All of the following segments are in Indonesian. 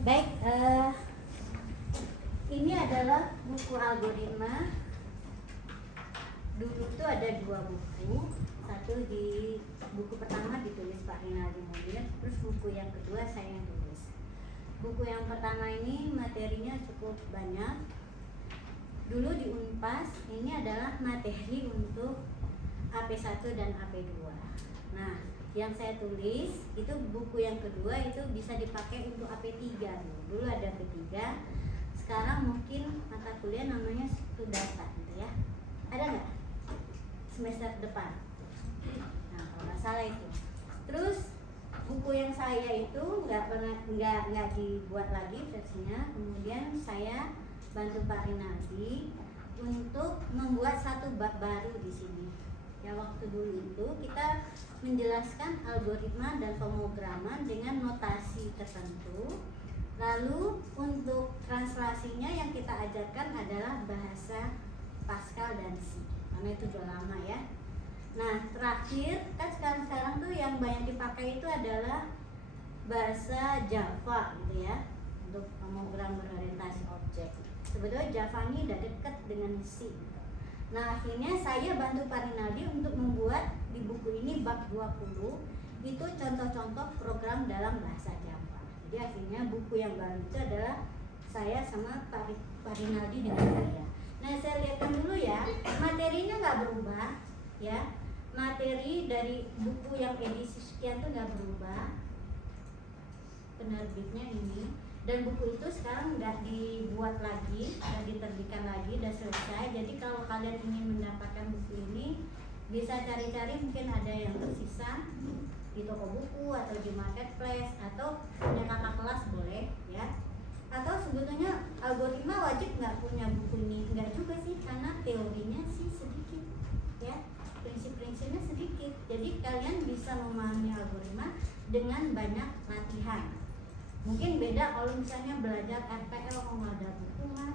Baik, ini adalah buku algoritma. Dulu itu ada 2 buku. Satu di buku pertama ditulis Pak Rinaldi Munir, terus buku yang kedua saya yang tulis. Buku yang pertama ini materinya cukup banyak. Dulu di Unpas ini adalah materi untuk AP1 dan AP2. Nah, yang saya tulis itu buku yang kedua itu bisa dipakai untuk AP3. Dulu ada AP3, sekarang mungkin mata kuliah namanya Studata gitu ya. Ada nggak semester depan? Nah, kalau nggak salah itu. Terus buku yang saya itu nggak dibuat lagi versinya. Kemudian saya bantu Pak Rinaldi untuk membuat satu bab baru di sini. Ya, waktu dulu itu kita menjelaskan algoritma dan pemrograman dengan notasi tertentu. Lalu untuk translasinya yang kita ajarkan adalah bahasa Pascal dan C. Karena itu sudah lama ya. Nah, terakhir kan sekarang tuh yang banyak dipakai itu adalah bahasa Java gitu ya, untuk pemrogram berorientasi objek. Sebetulnya Java ini udah dekat dengan C. Nah, akhirnya saya bantu Pak Rinaldi untuk membuat di buku ini bab 20 itu contoh-contoh program dalam bahasa Java. Jadi akhirnya buku yang baru itu adalah saya sama Pak Rinaldi dengan saya. Nah, saya lihatkan dulu ya, materinya nggak berubah ya. Materi dari buku yang edisi sekian tuh nggak berubah. Penerbitnya ini. Dan buku itu sekarang nggak dibuat lagi, nggak diterbitkan lagi, udah selesai. Jadi kalau kalian ingin mendapatkan buku ini bisa cari-cari, mungkin ada yang tersisa di toko buku atau di marketplace atau punya kakak kelas boleh ya. Atau sebetulnya algoritma wajib nggak punya buku ini, nggak juga sih, karena teorinya sih sedikit ya, prinsip-prinsipnya sedikit. Jadi kalian bisa memahami algoritma dengan banyak latihan. Mungkin beda kalau misalnya belajar RPL, kalau ada buku mah,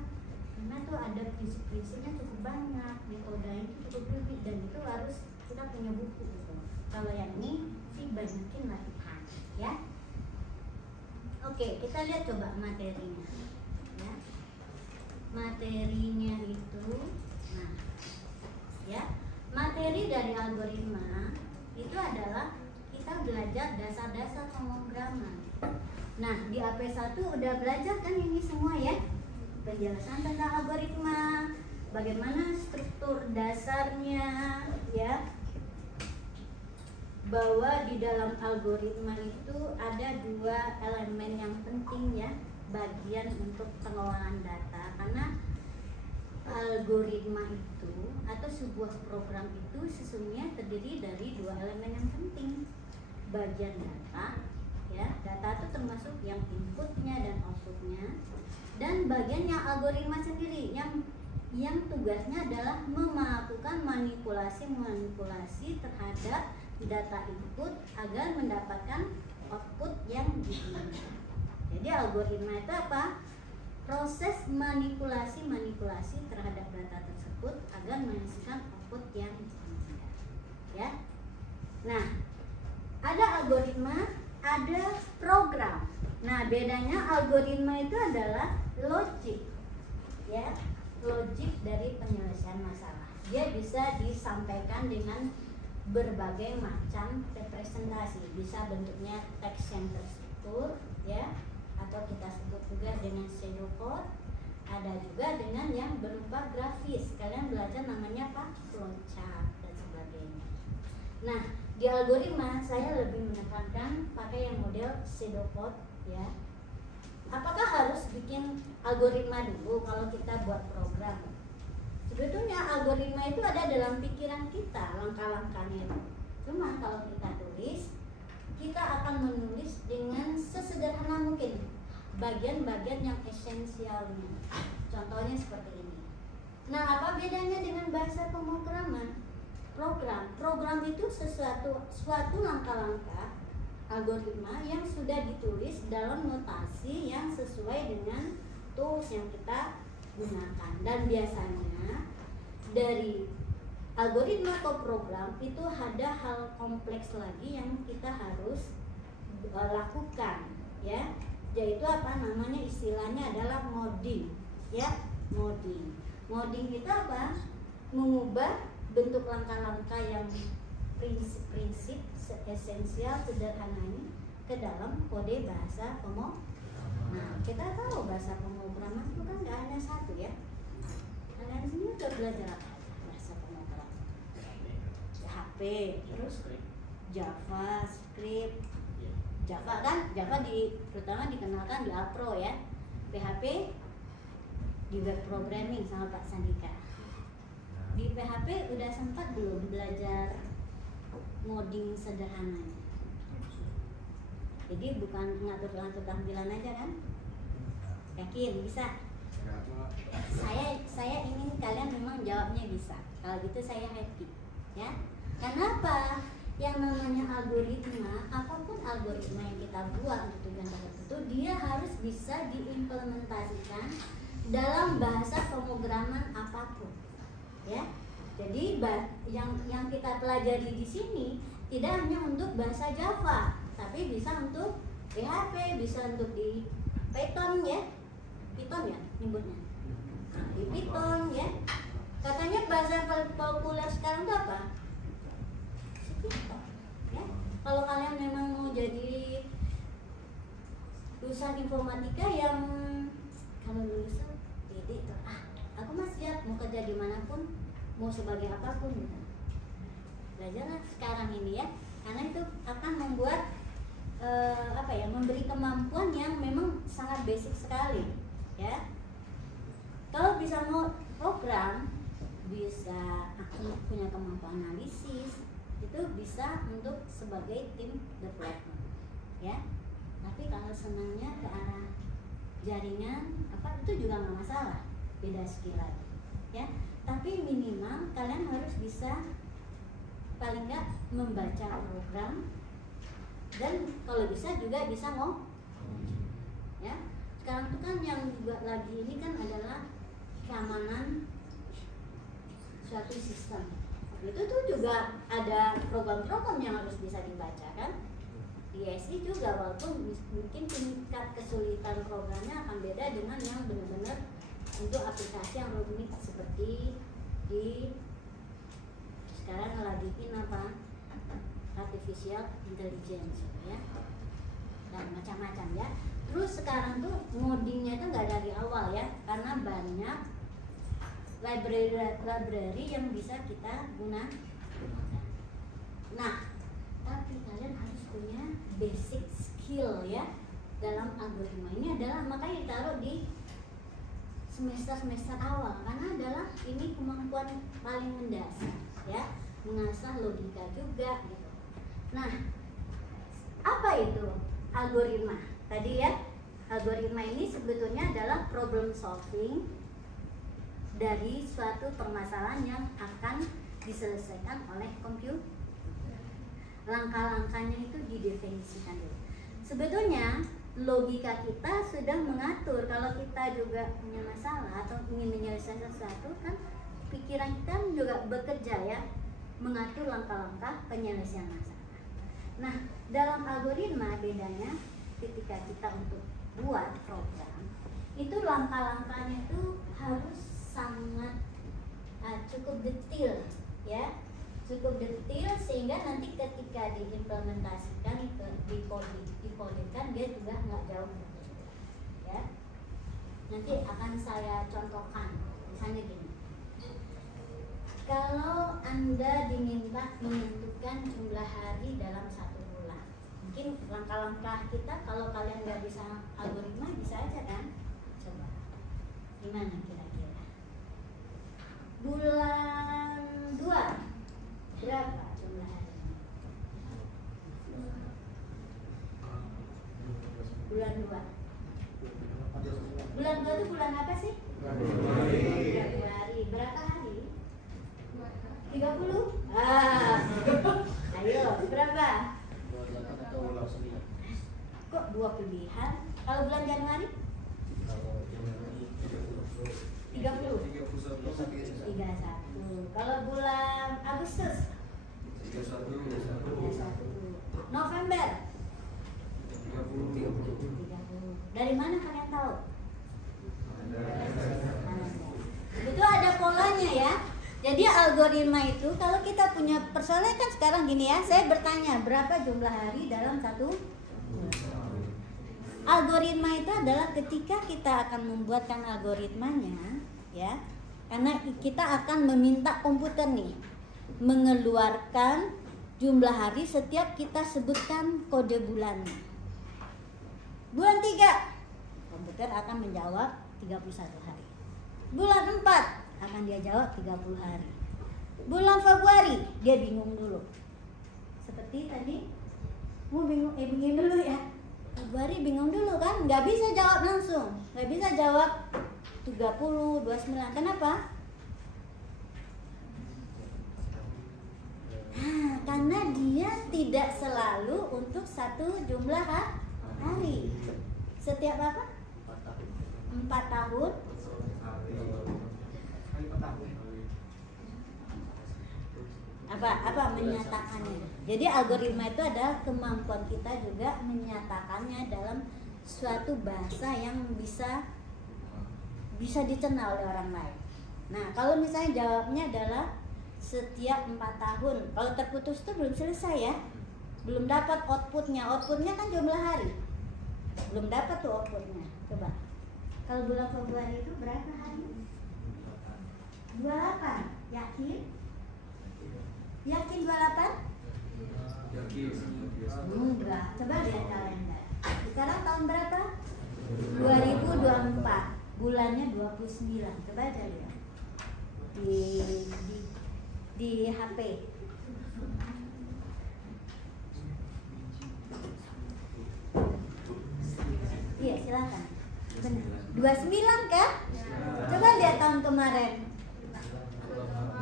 karena tuh ada prinsip-prinsipnya cukup banyak, metode itu cukup lebih, dan itu harus kita punya buku gitu. Kalau yang ini sih banyakin latihan ya. Oke, kita lihat coba materinya ya. Materinya itu, nah ya, materi dari algoritma itu adalah kita belajar dasar-dasar pemrograman. Nah, di AP1 udah belajar kan ini semua ya, penjelasan tentang algoritma, bagaimana struktur dasarnya ya, bahwa di dalam algoritma itu ada 2 elemen yang penting ya, bagian untuk pengelolaan data. Karena algoritma itu atau sebuah program itu sesungguhnya terdiri dari 2 elemen yang penting, bagian data ya, data itu termasuk yang inputnya dan outputnya, dan bagiannya algoritma sendiri yang tugasnya adalah melakukan manipulasi terhadap data input agar mendapatkan output yang diinginkan. Jadi algoritma itu apa? Proses manipulasi terhadap data tersebut agar menghasilkan output yang diinginkan. Ya. Nah, ada algoritma, ada program. Nah, bedanya algoritma itu adalah logik ya, logik dari penyelesaian masalah. Dia bisa disampaikan dengan berbagai macam representasi, bisa bentuknya teks yang terstruktur ya, atau kita sebut juga dengan pseudocode. Ada juga dengan yang berupa grafis, kalian belajar namanya apa? Flowchart dan sebagainya. Nah, di algoritma saya lebih menekankan pakai yang model pseudocode ya. Apakah harus bikin algoritma dulu kalau kita buat program? Sebetulnya algoritma itu ada dalam pikiran kita, langkah-langkahnya itu. Cuma kalau kita tulis, kita akan menulis dengan sesederhana mungkin bagian-bagian yang esensialnya. Contohnya seperti ini. Nah, apa bedanya dengan bahasa pemrograman? Program itu suatu langkah-langkah algoritma yang sudah ditulis dalam notasi yang sesuai dengan tools yang kita gunakan. Dan biasanya dari algoritma atau program itu ada hal kompleks lagi yang kita harus lakukan ya. yaitu apa namanya, istilahnya adalah modding, ya, modding. Modding itu apa? Mengubah bentuk langkah-langkah yang prinsip-prinsip esensial sederhana ini ke dalam kode bahasa pemrograman. Nah, kita tahu bahasa pemrograman itu kan nggak hanya satu ya. Kalian sendiri udah belajar apa bahasa pemrograman? PHP, terus JavaScript, Java kan, Java terutama dikenalkan di Alpro ya. PHP di web programming sama Pak Sandika. Di PHP udah sempat belum belajar modding sederhananya? Jadi bukan ngatur-ngatur tampilan aja kan? Yakin bisa? Saya ingin kalian memang jawabnya bisa. Kalau gitu saya happy, ya. Kenapa? Yang namanya algoritma, apapun algoritma yang kita buat untuk tujuan tertentu, dia harus bisa diimplementasikan dalam bahasa pemrograman apapun, ya. Jadi yang kita pelajari di sini tidak hanya untuk bahasa Java, tapi bisa untuk PHP, bisa untuk di Python ya, Python ya nyebutnya, di Python ya. Katanya bahasa populer sekarang itu apa? Python. Ya. Kalau kalian memang mau jadi lulusan informatika yang kalau lulusan jadi itu, aku mah siap mau kerja dimanapun, mau sebagai apapun gitu. Belajarlah sekarang ini ya, karena itu akan membuat memberi kemampuan yang memang sangat basic sekali ya. Kalau bisa mau program, bisa punya kemampuan analisis, itu bisa untuk sebagai tim development ya. Tapi kalau senangnya ke arah jaringan itu juga nggak masalah, beda skill lagi ya. Tapi minimal kalian harus bisa paling nggak membaca program, dan kalau bisa juga bisa ya. Sekarang itu kan yang juga lagi ini kan adalah keamanan suatu sistem. Itu tuh juga ada program-program yang harus bisa dibaca kan. Di ISI juga, walaupun mungkin tingkat kesulitan programnya akan beda dengan yang benar-benar untuk aplikasi yang rumit seperti di sekarang lagi artificial intelligence ya, dan macam-macam ya. Terus sekarang tuh moddingnya itu nggak dari awal ya, karena banyak library yang bisa kita gunakan. Nah, tapi kalian harus punya basic skill ya dalam algoritma. Ini adalah makanya ditaruh di semester awal, karena adalah ini kemampuan paling mendasar ya, mengasah logika juga gitu. Nah, apa itu algoritma? Tadi ya, algoritma ini sebetulnya adalah problem solving dari suatu permasalahan yang akan diselesaikan oleh komputer. Langkah-langkahnya itu didefinisikan dulu. Sebetulnya logika kita sudah mengatur. Kalau kita juga punya masalah atau ingin menyelesaikan sesuatu, kan pikiran kita juga bekerja ya, mengatur langkah-langkah penyelesaian masalah. Nah, dalam algoritma bedanya ketika kita untuk buat program, itu langkah-langkahnya itu harus sangat cukup detail ya, cukup detail sehingga nanti ketika diimplementasikan itu dikodingkan dia juga nggak jauh ya. Nanti akan saya contohkan, misalnya gini, kalau Anda diminta menentukan jumlah hari dalam satu bulan, mungkin langkah-langkah kita kalau kalian nggak bisa algoritma bisa aja kan, coba gimana kira-kira bulan 2 berapa jumlah harinya? Bulan 2. Bulan 2 itu bulan apa sih? Februari. Berapa hari? 30? Ayo, berapa? Kok 2 pilihan? Kalau bulan Januari? 30? 31. Kalau bulan Agustus? 31. November? 30. Dari mana kalian tahu? Itu ada polanya ya. Jadi algoritma itu kalau kita punya persoalan kan sekarang gini ya, saya bertanya berapa jumlah hari dalam satu bulan. Algoritma itu adalah ketika kita akan membuatkan algoritmanya ya, karena kita akan meminta komputer nih mengeluarkan jumlah hari setiap kita sebutkan kode bulannya. Bulan 3 komputer akan menjawab 31 hari. Bulan 4 akan dia jawab 30 hari. Bulan Februari dia bingung dulu. Seperti tadi, bingung dulu ya. Februari bingung dulu kan, nggak bisa jawab langsung, nggak bisa jawab 30, 29. Kenapa? Karena dia tidak selalu untuk satu jumlah hari. Setiap apa? 4 tahun. Apa menyatakannya. Jadi algoritma itu adalah kemampuan kita juga menyatakannya dalam suatu bahasa yang bisa dicerna oleh orang lain. Nah, kalau misalnya jawabnya adalah setiap 4 tahun. Kalau terputus itu belum selesai ya. Belum dapat outputnya. Outputnya kan jumlah hari. Belum dapat tuh outputnya. Coba. Kalau bulan Februari itu berapa hari? 28. Yakin? Yakin 28? Yakin. Enggak. Coba lihat kalender. Sekarang tahun berapa? 2024. Bulannya 29. Coba aja lihat. Di HP. Iya, silakan. Benar. 29 kan? Coba lihat tahun kemarin.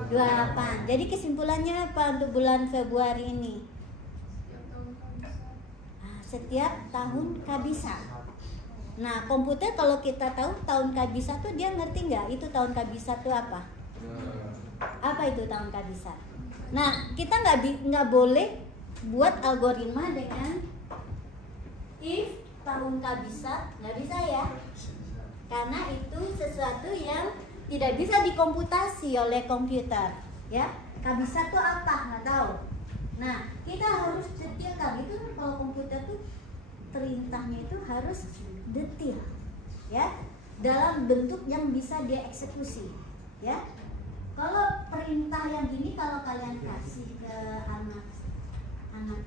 28. Jadi kesimpulannya apa untuk bulan Februari ini? Setiap tahun kabisa. Nah, komputer kalau kita tahu tahun kabisa tuh dia ngerti nggak? Itu tahun kabisa tuh apa? Apa itu tahun kabisa? Nah, kita nggak boleh buat algoritma dengan if tahun kabisa, nggak bisa ya? Karena itu sesuatu yang tidak bisa dikomputasi oleh komputer, ya. Kabisa tuh apa? Nggak tahu. Nah, kita harus detailkan itu. Kalau komputer tuh perintahnya itu harus detail, ya, dalam bentuk yang bisa dia eksekusi, ya. Kalau perintah yang gini kalau kalian kasih ke anak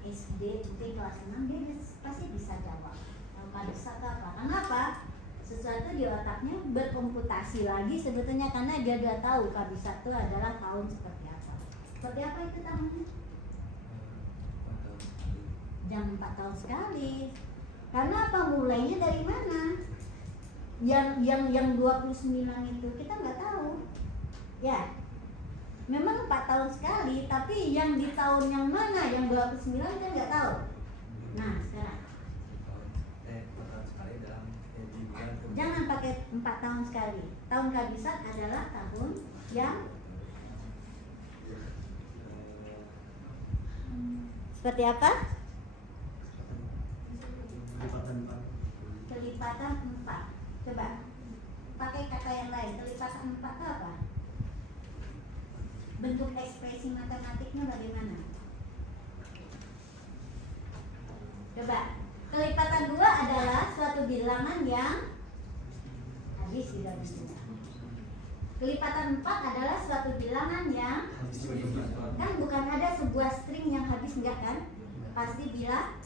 SD kelas 6 dia pasti bisa jawab. Kalau kabisa itu apa? Kenapa? Sesuatu di otaknya berkomputasi lagi sebetulnya karena dia udah tahu kabisa itu adalah tahun seperti apa. Seperti apa itu tahunnya? Jangan 4 tahun sekali. Karena apa? Mulainya dari mana? Yang 29 itu kita nggak tahu. Ya. Memang 4 tahun sekali, tapi yang di tahun yang mana? Yang 29 kita nggak tahu. Nah, sekarang jangan pakai 4 tahun sekali. Tahun kabisa adalah tahun yang seperti apa? Kelipatan 4. Coba pakai kata yang lain. Kelipatan 4 itu apa? Bentuk ekspresi matematiknya bagaimana? Coba. Kelipatan 2 adalah suatu bilangan yang habis dibagi 2. Kelipatan 4 adalah suatu bilangan yang kan bukan ada sebuah string yang habis, enggak kan? Pasti bilangan.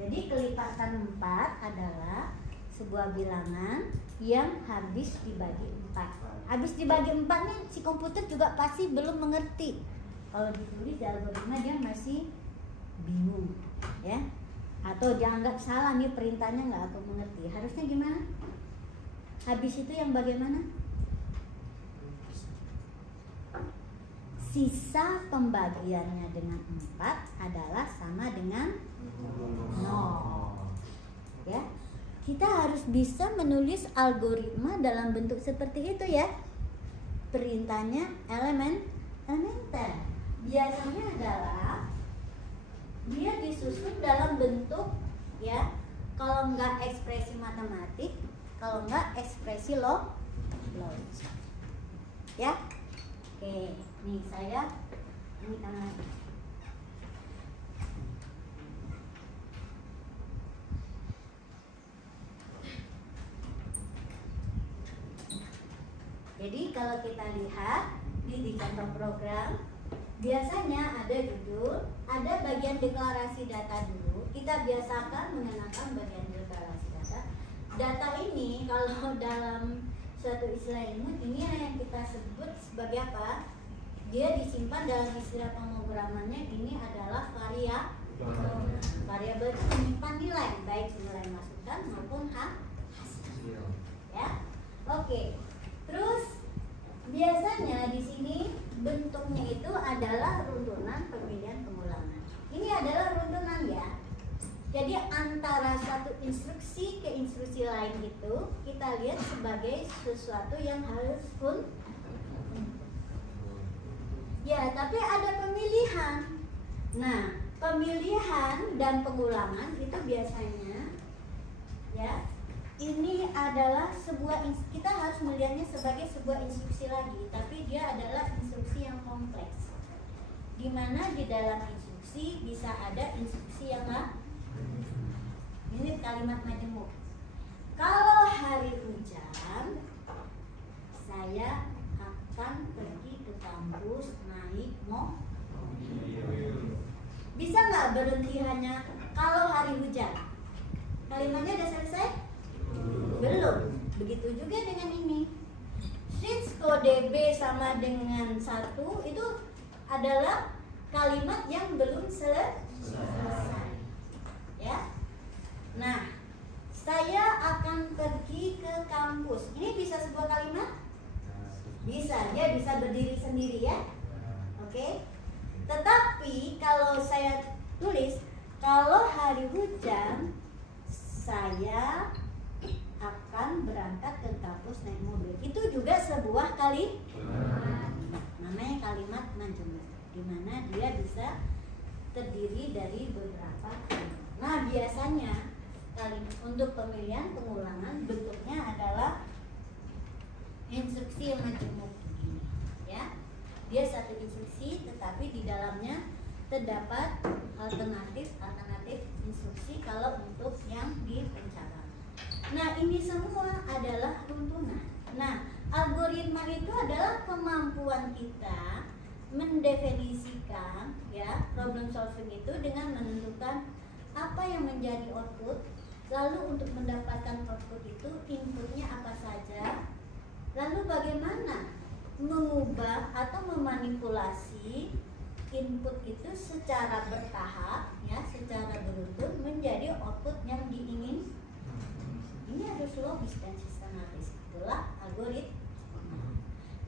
Jadi kelipatan 4 adalah sebuah bilangan yang habis dibagi 4. Habis dibagi 4 nih si komputer juga pasti belum mengerti. Kalau ditulis di algoritma dia masih bingung, ya. Atau dianggap salah nih perintahnya nggak aku mengerti. Harusnya gimana? Habis itu yang bagaimana? Sisa pembagiannya dengan 4 adalah sama dengan 0. Ya. Kita harus bisa menulis algoritma dalam bentuk seperti itu ya. Perintahnya elementer. Biasanya adalah dia disusun dalam bentuk ya kalau nggak ekspresi matematik, kalau nggak ekspresi logika. Ya, oke, nih saya ini tangan. Jadi kalau kita lihat di contoh program, biasanya ada judul, ada bagian deklarasi data dulu. Kita biasakan mengenakan bagian deklarasi data. Data ini kalau dalam suatu istilah ilmu, ini yang kita sebut sebagai apa? Dia disimpan dalam istilah pemrogramannya, ini adalah variabel. Variabel itu menyimpan nilai, baik nilai masukan maupun hasil. Ya, oke. Terus biasanya di sini bentuknya itu adalah runtunan pemilihan pengulangan. Ini adalah runtunan ya. Jadi antara satu instruksi ke instruksi lain itu kita lihat sebagai sesuatu yang harus ya, tapi ada pemilihan. Nah, pemilihan dan pengulangan itu biasanya ya, ini adalah sebuah, kita harus melihatnya sebagai sebuah instruksi lagi, tapi dia adalah instruksi yang kompleks, dimana di dalam instruksi bisa ada instruksi yang ini kalimat majemuk. Kalau hari hujan, saya akan pergi ke kampus naik mobil. Bisa nggak berhenti hanya kalau hari hujan? Kalimatnya udah selesai? Belum. Begitu juga dengan ini. Since kode B sama dengan 1 itu adalah kalimat yang belum selesai. Ya. Nah, saya akan pergi ke kampus. Ini bisa sebuah kalimat? Bisa, dia bisa berdiri sendiri ya. Oke. Tetapi kalau saya tulis kalau hari hujan saya akan berangkat ke kampus naik mobil, itu juga sebuah namanya kalimat majemuk, di mana dia bisa terdiri dari beberapa kalimat. Nah, biasanya untuk pemilihan pengulangan bentuknya adalah instruksi yang majemuk begini ya. Dia satu instruksi tetapi di dalamnya terdapat alternatif instruksi kalau untuk yang di pencarahan. Nah, ini semua adalah runtunan. Nah, algoritma itu adalah kemampuan kita mendefinisikan ya problem solving itu dengan menentukan apa yang menjadi output, lalu untuk mendapatkan output itu inputnya apa saja, lalu bagaimana mengubah atau memanipulasi input itu secara bertahap ya, secara beruntun menjadi output yang diingin. Ini harus logis dan sistematis, itulah algoritma.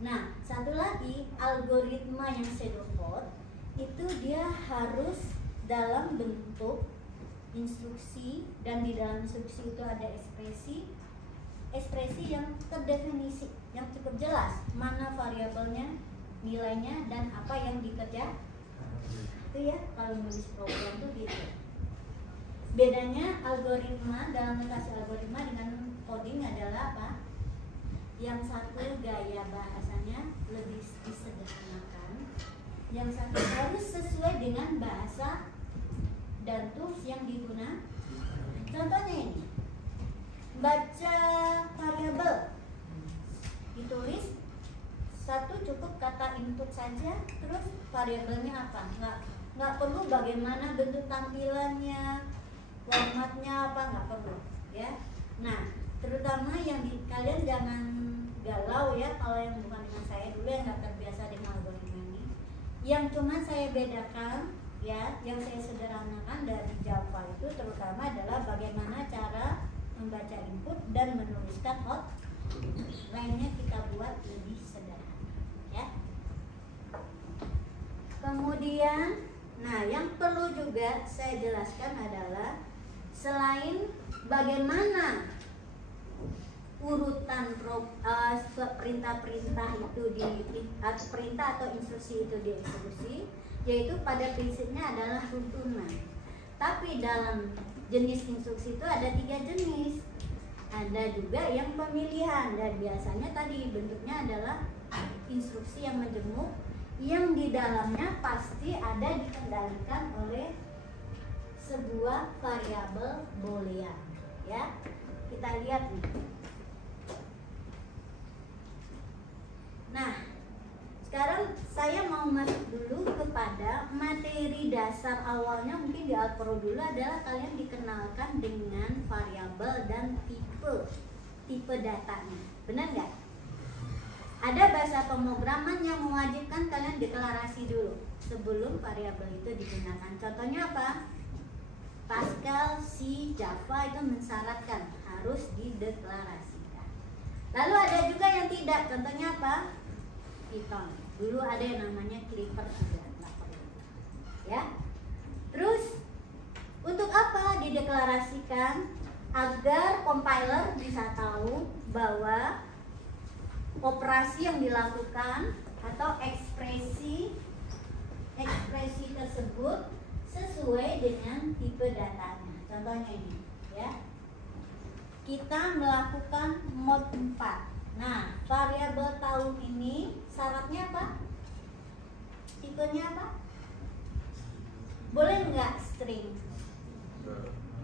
Nah, satu lagi algoritma yang pseudocode itu dia harus dalam bentuk instruksi, dan di dalam instruksi itu ada ekspresi yang terdefinisi, yang cukup jelas mana variabelnya, nilainya, dan apa yang dikerjakan. Itu ya kalau nulis program tuh gitu. Bedanya algoritma dalam notasi algoritma dengan coding adalah apa? Yang satu gaya bahasanya lebih disederhanakan, yang satu harus sesuai dengan bahasa dan tools yang digunakan. Contohnya ini, baca variabel, ditulis satu cukup kata input saja, terus variabelnya apa? Nggak perlu bagaimana bentuk tampilannya, formatnya apa, nggak perlu ya. Nah, terutama yang kalian jangan galau ya kalau yang bukan dengan saya dulu yang nggak terbiasa dengan algoritma ini. Yang cuma saya bedakan ya, yang saya sederhanakan dari Java itu terutama adalah bagaimana cara membaca input dan menuliskan output. Lainnya kita buat lebih sederhana ya. Kemudian, nah yang perlu juga saya jelaskan adalah selain bagaimana urutan perintah-perintah itu perintah atau instruksi itu dieksekusi, yaitu pada prinsipnya adalah runtunan. Tapi dalam jenis instruksi itu ada 3 jenis. Ada juga yang pemilihan, dan biasanya tadi bentuknya adalah instruksi yang majemuk, yang di dalamnya pasti ada dikendalikan oleh sebuah variabel boolean. Ya, kita lihat nih. Nah, sekarang saya mau masuk dulu kepada materi dasar awalnya. Mungkin di Alpro dulu adalah kalian dikenalkan dengan variabel dan tipe datanya. Benar nggak? Ada bahasa pemrograman yang mewajibkan kalian deklarasi dulu sebelum variabel itu digunakan. Contohnya apa? Pascal, C, Java itu mensyaratkan harus dideklarasikan. Lalu ada juga yang tidak. Contohnya apa? Python. Dulu ada yang namanya Clipper juga, nggak perlu. Ya. Terus untuk apa dideklarasikan? Agar compiler bisa tahu bahwa operasi yang dilakukan atau ekspresi tersebut sesuai dengan tipe datanya. Contohnya ini, ya. Kita melakukan mod 4. Nah, variabel tahun ini syaratnya apa? Tipenya apa? Boleh nggak string?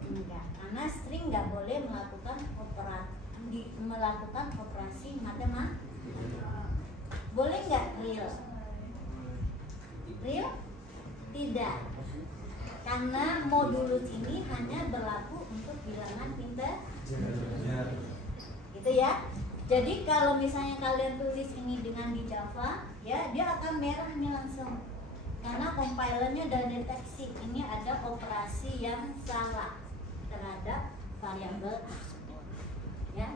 Enggak, karena string nggak boleh melakukan operasi matematika. Boleh nggak real? Real? Tidak, karena modulus ini hanya berlaku untuk bilangan integer. Gitu ya. Jadi kalau misalnya kalian tulis ini dengan di Java, ya dia akan merah nih langsung, karena compilernya udah deteksi ini ada operasi yang salah terhadap variabel tersebut. Ya.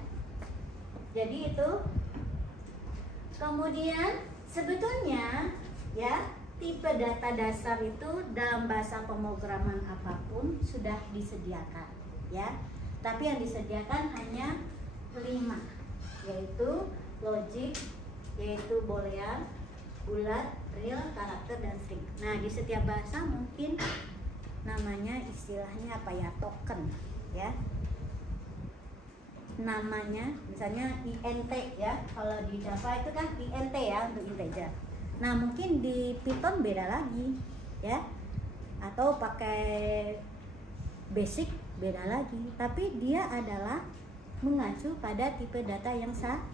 Jadi itu. Kemudian sebetulnya ya tipe data dasar itu dalam bahasa pemrograman apapun sudah disediakan, ya. Tapi yang disediakan hanya 5, yaitu logic, yaitu boolean, bulat, real, karakter, dan string. Nah, di setiap bahasa mungkin namanya istilahnya apa ya, token, ya. Namanya misalnya int ya, kalau di Java itu kan int ya untuk integer. Nah, mungkin di Python beda lagi, ya, atau pakai basic beda lagi, tapi dia adalah mengacu pada tipe data yang sama.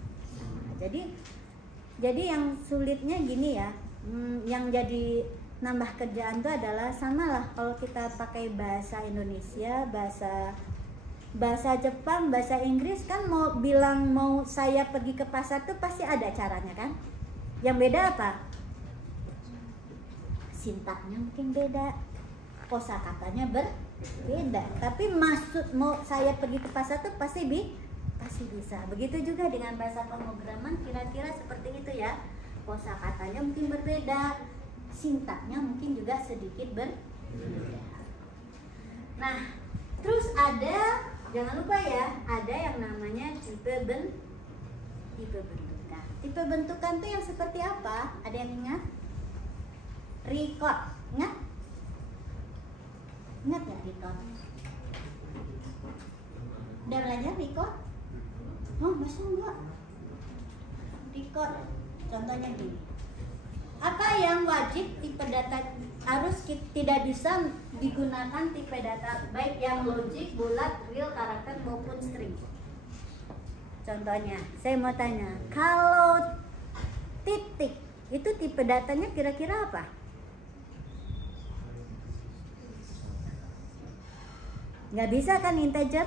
Jadi yang sulitnya gini ya, yang jadi nambah kerjaan itu adalah samalah kalau kita pakai bahasa Indonesia, bahasa Jepang, bahasa Inggris kan mau saya pergi ke pasar tuh pasti ada caranya kan. Yang beda apa? Sintaknya mungkin beda, kosakatanya berbeda, tapi maksud mau saya pergi ke pasar tuh pasti bisa. Begitu juga dengan bahasa pemrograman, kira-kira seperti itu ya. Kosakatanya mungkin berbeda, sintaknya mungkin juga sedikit berbeda. Nah, terus ada, jangan lupa ya, ada yang namanya tipe bentukan. Tipe bentukan itu yang seperti apa? Ada yang ingat? Record, ingat? Ingat ya record? Udah belajar record? Oh, masa enggak? Record, contohnya gini. Apa yang wajib tipe data harus tidak bisa digunakan tipe data baik yang logik, bulat, real, karakter maupun string. Contohnya, saya mau tanya, kalau titik itu tipe datanya kira-kira apa? Nggak bisa kan integer?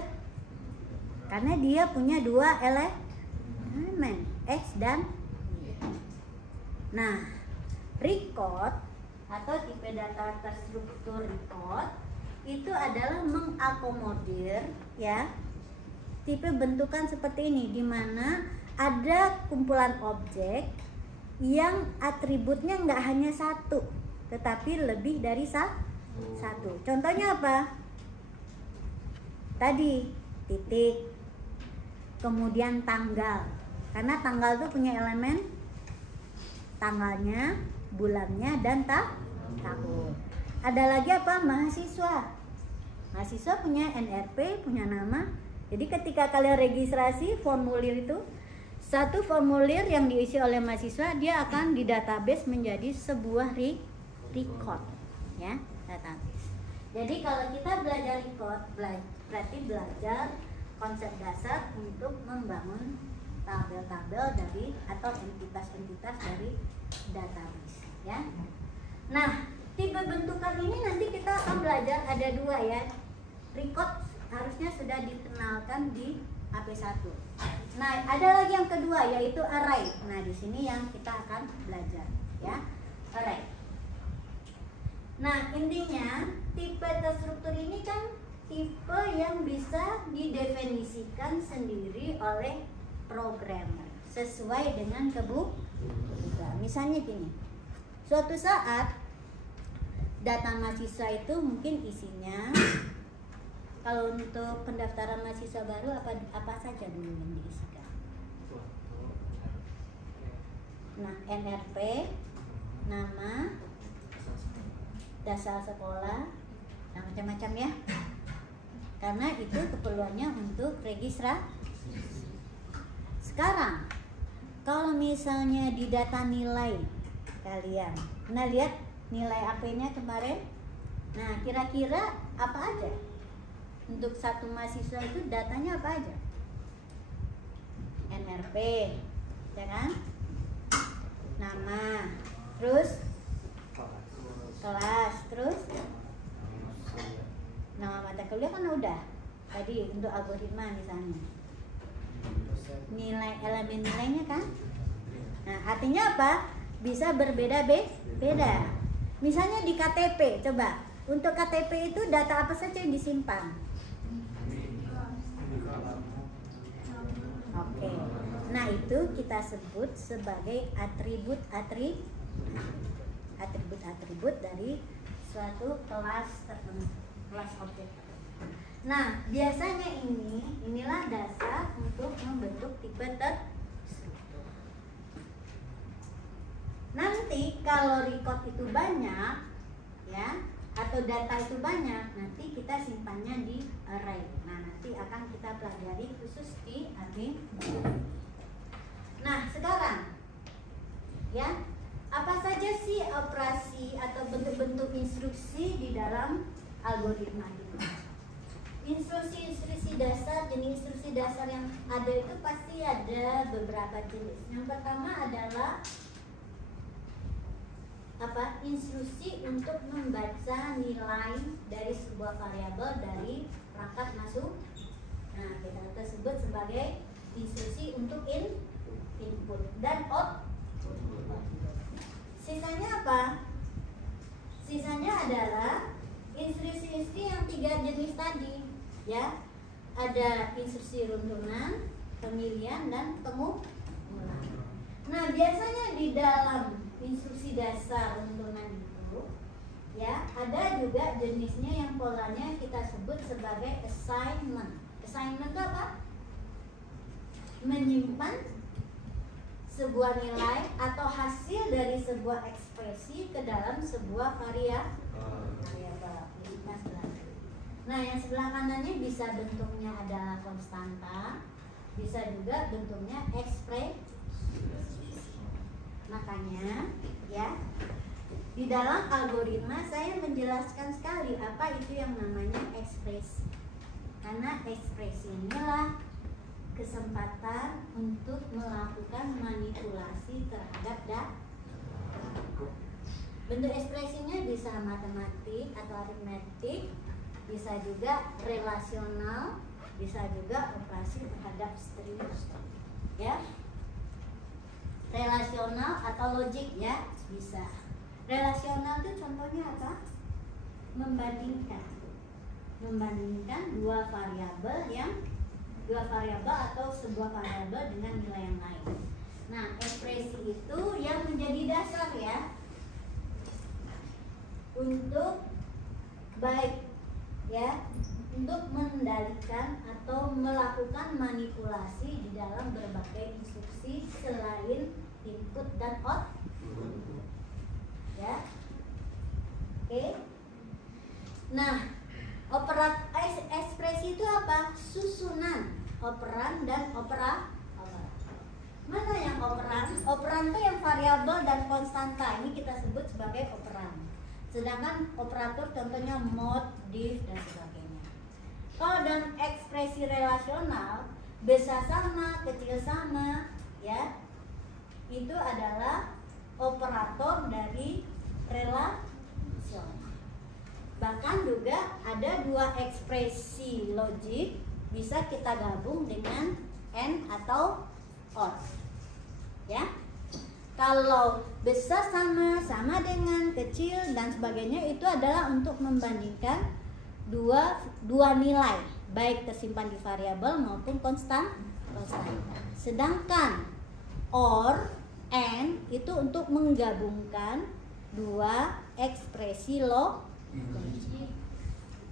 Karena dia punya 2 elemen, X dan Y. Nah, record atau tipe data terstruktur record itu adalah mengakomodir ya tipe bentukan seperti ini, di mana ada kumpulan objek yang atributnya nggak hanya satu tetapi lebih dari satu. Contohnya apa? Tadi titik, kemudian tanggal, karena tanggal itu punya elemen tanggalnya, bulannya, dan tahun. Ada lagi apa? Mahasiswa. Mahasiswa punya NRP, punya nama. Jadi ketika kalian registrasi formulir itu, satu formulir yang diisi oleh mahasiswa dia akan di database menjadi sebuah record, ya, database. Jadi kalau kita belajar record, berarti belajar konsep dasar untuk membangun tabel-tabel dari atau entitas-entitas dari database, ya. Nah, tipe bentukan ini nanti kita akan belajar ada dua, ya. Record harusnya sudah dikenalkan di AP1. Nah, ada lagi yang kedua yaitu array. Nah, di sini yang kita akan belajar, ya. Array. Nah, intinya tipe terstruktur ini kan tipe yang bisa didefinisikan sendiri oleh programmer sesuai dengan kebutuhan. Misalnya gini. Suatu saat data mahasiswa itu mungkin isinya, kalau untuk pendaftaran mahasiswa baru apa saja dulu yang diisikan? Nah, NRP, nama, dasar sekolah, nah macam-macam, ya. Karena itu keperluannya untuk registrasi. Sekarang, kalau misalnya di data nilai kalian, nah lihat nilai AP-nya kemarin. Nah, kira-kira apa aja? Untuk satu mahasiswa itu datanya apa aja? NRP, ya kan? Nama, terus kelas, terus nama mata kuliah kan udah. Tadi untuk algoritma misalnya. Nilai elemen nilainya kan? Nah, artinya apa? Bisa berbeda-beda. Misalnya di KTP, coba. Untuk KTP itu data apa saja yang disimpan? Oke. Nah, itu kita sebut sebagai atribut dari suatu kelas tertentu, kelas objek. Nah, biasanya inilah dasar untuk membentuk tipe terstruktur. Nanti kalau record itu banyak, ya, atau data itu banyak, nanti kita simpannya di array. Nah, nanti akan kita pelajari khusus di admin. Nah, sekarang, ya, apa saja sih operasi atau bentuk-bentuk instruksi di dalam algoritma itu? Instruksi dasar, jenis instruksi dasar yang ada itu pasti ada beberapa jenis. Yang pertama adalah apa? Instruksi untuk membaca nilai dari sebuah variabel dari perangkat masuk. Nah, kita sebut sebagai instruksi untuk input dan output. Sisanya apa? Sisanya adalah instruksi-instruksi yang 3 jenis tadi, ya. Ada instruksi runtunan, pemilihan, dan pengumpulan. Nah, biasanya di dalam instruksi dasar runtunan itu, ya, ada juga jenisnya yang polanya kita sebut sebagai assignment. Assignment itu apa? Menyimpan sebuah nilai atau hasil dari sebuah ekspresi ke dalam sebuah variabel. Nah, yang sebelah kanannya bisa bentuknya adalah konstanta, bisa juga bentuknya ekspresi. Makanya, ya, di dalam algoritma saya menjelaskan sekali apa itu yang namanya ekspresi. Karena ekspresi inilah kesempatan untuk melakukan manipulasi terhadap data. Bentuk ekspresinya bisa matematik atau aritmetik, bisa juga relasional, bisa juga operasi terhadap string, ya. Relasional atau logik, ya, bisa. Relasional itu contohnya apa? Membandingkan dua variabel atau sebuah variabel dengan nilai yang lain. Nah, ekspresi itu yang menjadi dasar, ya, untuk baik, ya, untuk mengendalikan atau melakukan manipulasi di dalam berbagai instruksi selain input dan output, ya. Oke. Nah, Ekspresi itu apa? Susunan operan dan operator. Mana yang operan? Operan itu yang variabel dan konstanta. Ini kita sebut sebagai operan. Sedangkan operator contohnya mod, div, dan sebagainya. Kalau dalam ekspresi relasional, besar sama, kecil sama, ya, itu adalah operator dari relasional. Bahkan juga ada dua ekspresi logik bisa kita gabung dengan and atau or. Ya. Kalau besar sama dengan, kecil dan sebagainya itu adalah untuk membandingkan dua nilai, baik tersimpan di variabel maupun konstan. Sedangkan or and itu untuk menggabungkan dua ekspresi logik.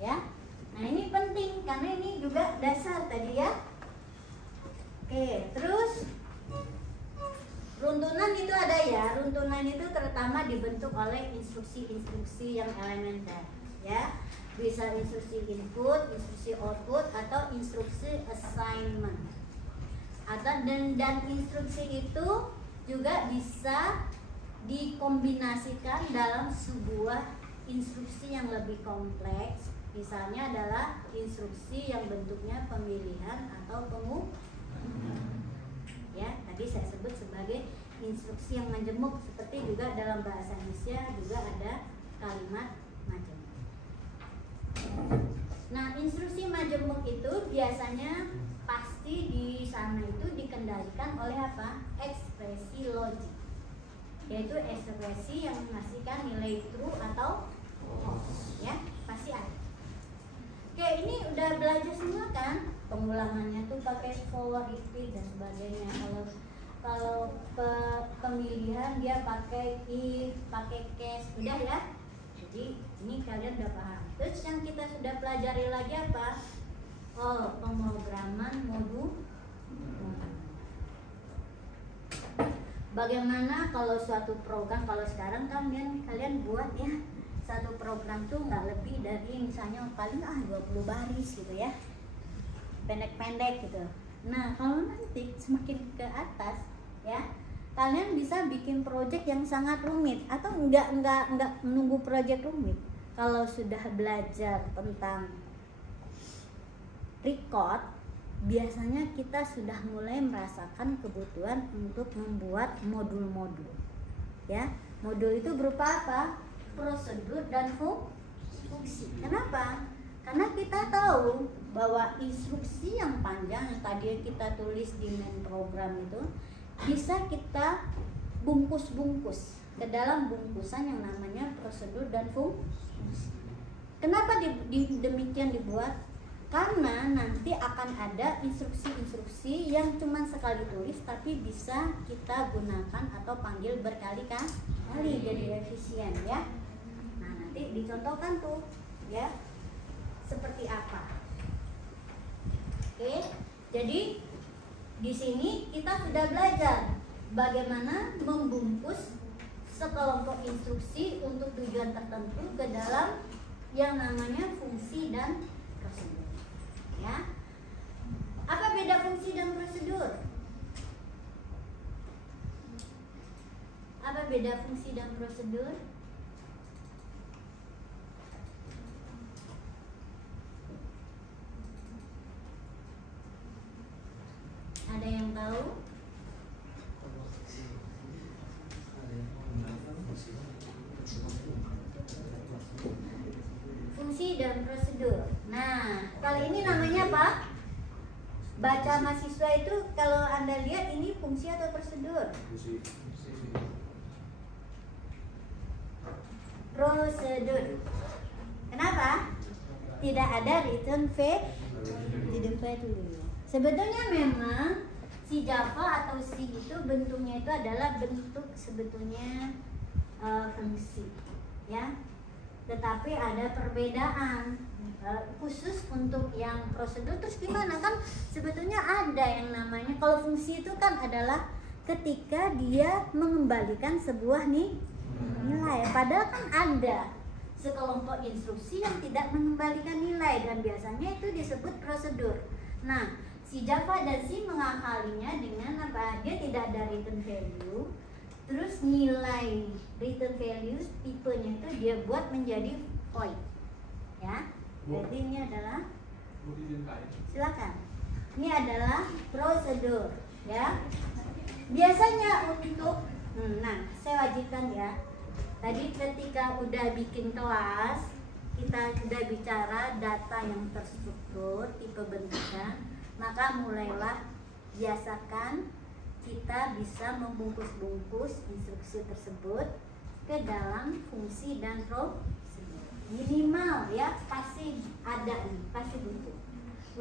Ya. Nah, ini penting karena ini juga dasar tadi ya. Oke, terus runtunan itu ada ya. Runtunan itu terutama dibentuk oleh instruksi-instruksi yang elementer ya. Bisa instruksi input, instruksi output, atau instruksi assignment. Atau dan instruksi itu juga bisa dikombinasikan dalam sebuah instruksi yang lebih kompleks. Misalnya adalah instruksi yang bentuknya pemilihan atau ya, tadi saya sebut sebagai instruksi yang majemuk, seperti juga dalam bahasa Indonesia juga ada kalimat majemuk. Nah, instruksi majemuk itu biasanya pasti di sana itu dikendalikan oleh apa? Ekspresi logik, yaitu ekspresi yang menghasilkan nilai true atau false, ya, pasti ada. Oke, ini udah belajar semua kan? Pengulangannya tuh pakai for, repeat dan sebagainya. Kalau pemilihan dia pakai if, pakai case, udah ya. Jadi ini kalian udah paham. Terus yang kita sudah pelajari lagi apa? Oh, pemrograman modul. Bagaimana kalau suatu program, kalau sekarang kan kalian buat ya, satu program tuh nggak lebih dari misalnya paling 20 baris gitu ya, pendek-pendek gitu. Nah, kalau nanti semakin ke atas ya, kalian bisa bikin project yang sangat rumit atau enggak menunggu project rumit. Kalau sudah belajar tentang record, biasanya kita sudah mulai merasakan kebutuhan untuk membuat modul-modul. Ya, modul itu berupa apa? Prosedur dan fungsi. Kenapa? Karena kita tahu bahwa instruksi yang panjang yang tadi kita tulis di main program itu bisa kita bungkus-bungkus ke dalam bungkusan yang namanya prosedur dan fungsi. Kenapa demikian dibuat? Karena nanti akan ada instruksi-instruksi yang cuma sekali tulis tapi bisa kita gunakan atau panggil berkali-kali, jadi efisien ya. Nah, nanti dicontohkan tuh ya seperti apa. Oke, jadi di sini kita sudah belajar bagaimana membungkus sekelompok instruksi untuk tujuan tertentu ke dalam yang namanya fungsi dan prosedur. Ya, apa beda fungsi dan prosedur? Apa beda fungsi dan prosedur? Ada yang tahu? Fungsi dan prosedur. Nah, kali ini namanya apa? Baca mahasiswa itu kalau Anda lihat ini fungsi atau prosedur? Prosedur. Kenapa? Tidak ada return value. Sebetulnya memang si Java atau C itu bentuknya itu adalah bentuk sebetulnya fungsi, ya. Tetapi ada perbedaan khusus untuk yang prosedur. Terus gimana, kan sebetulnya ada yang namanya, kalau fungsi itu kan adalah ketika dia mengembalikan sebuah nilai, padahal kan ada sekelompok instruksi yang tidak mengembalikan nilai, dan biasanya itu disebut prosedur. Nah, si Java dan C mengakalinya dengan apa? Dia tidak ada return value, terus nilai return values tipenya itu dia buat menjadi void, ya. Jadi ini adalah, silakan. Ini adalah prosedur, ya. Biasanya untuk, nah saya wajibkan ya. Tadi ketika udah bikin kelas, kita sudah bicara data yang terstruktur, tipe bentukan, maka mulailah biasakan kita bisa membungkus-bungkus instruksi tersebut ke dalam fungsi dan prosedur. Minimal ya, pasti ada nih, pasti butuh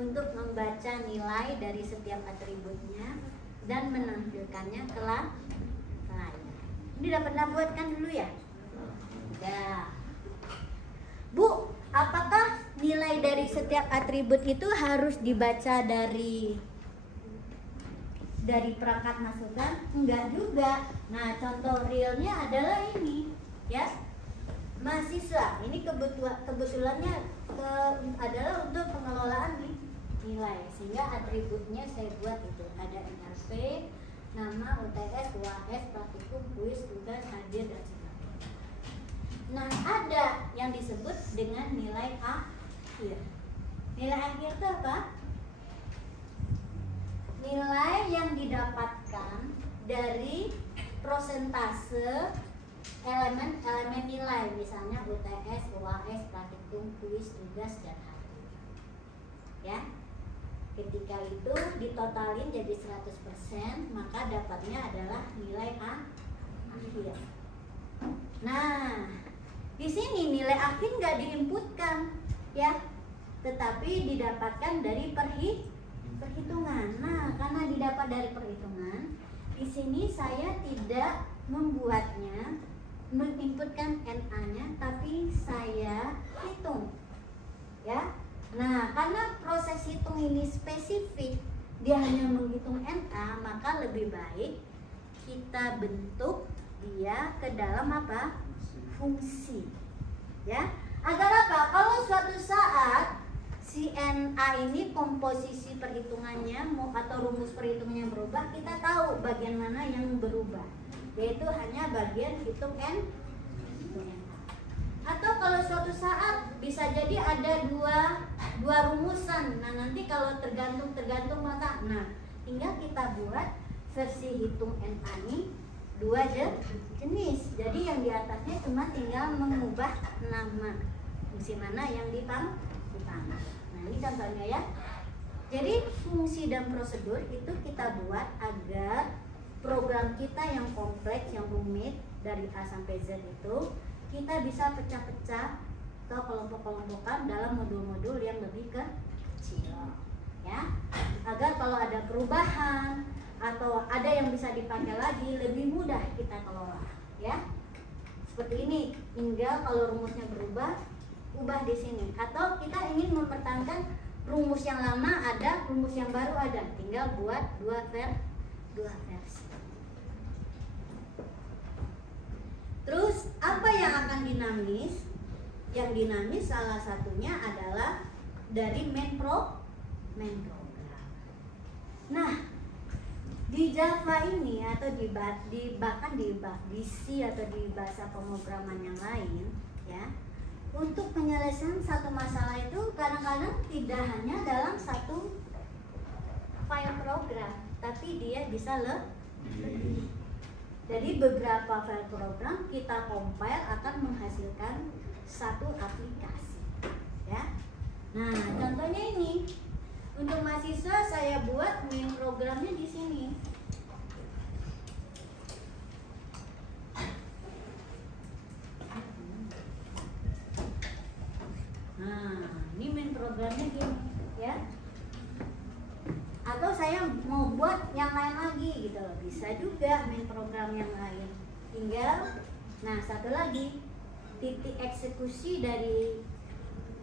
untuk membaca nilai dari setiap atributnya dan menampilkannya ke layar. Ini udah pernah buatkan dulu ya? Ya. Bu, apakah nilai dari setiap atribut itu harus dibaca dari perangkat masukan? Enggak juga. Nah, contoh realnya adalah ini, ya. Mahasiswa. Ini kebetulannya adalah untuk pengelolaan nilai, sehingga atributnya saya buat itu ada NRP, nama, UTS, UAS, praktikum, kuis, tugas, hadir, dan sebagainya. Nah, ada yang disebut dengan nilai akhir. Nilai akhir itu apa? Nilai yang didapatkan dari prosentase elemen-elemen nilai, misalnya UTS, UAS, praktikum, kuis, tugas, dan hadir. Ya. Ketika itu ditotalin jadi 100%, maka dapatnya adalah nilai akhir. Nah, di sini nilai akhir nggak diinputkan, ya, tetapi didapatkan dari perhitungan. Nah, karena didapat dari perhitungan, di sini saya tidak membuatnya menginputkan NA-nya, tapi saya hitung, ya. Nah, karena proses hitung ini spesifik, dia hanya menghitung NA, maka lebih baik kita bentuk dia ke dalam apa? Fungsi, ya. Agar apa? Kalau suatu saat si NA ini komposisi perhitungannya atau rumus perhitungannya berubah, kita tahu bagian mana yang berubah, yaitu hanya bagian hitung NA. Atau kalau suatu saat bisa jadi ada dua rumusan. Nah, nanti kalau tergantung maka, nah, tinggal kita buat versi hitung NA ini dua jenis. Jadi yang di atasnya cuma tinggal mengubah nama fungsi mana yang dipanggil. Nah, ini contohnya ya. Jadi fungsi dan prosedur itu kita buat agar program kita yang kompleks, yang rumit dari A sampai Z itu kita bisa pecah-pecah atau kelompok-kelompokan dalam modul-modul yang lebih kecil, ya. Agar kalau ada perubahan atau ada yang bisa dipakai lagi, lebih mudah kita kelola, ya. Seperti ini, tinggal kalau rumusnya berubah, ubah di sini. Atau kita ingin mempertahankan rumus yang lama ada, rumus yang baru ada, tinggal buat dua versi. Terus apa yang akan dinamis? Yang dinamis salah satunya adalah dari main program. Nah, di Java ini atau bahkan di C atau di bahasa pemrograman yang lain, ya, untuk penyelesaian satu masalah itu kadang-kadang tidak hanya dalam satu file program, tapi dia bisa lebih. Jadi beberapa file program kita compile akan menghasilkan satu aplikasi, ya. Nah, contohnya ini untuk mahasiswa saya buat main programnya di sini. Nah, ini main programnya gini, ya. Atau saya mau buat yang lain lagi gitu loh, bisa juga main program yang lain. Tinggal, nah satu lagi, titik eksekusi dari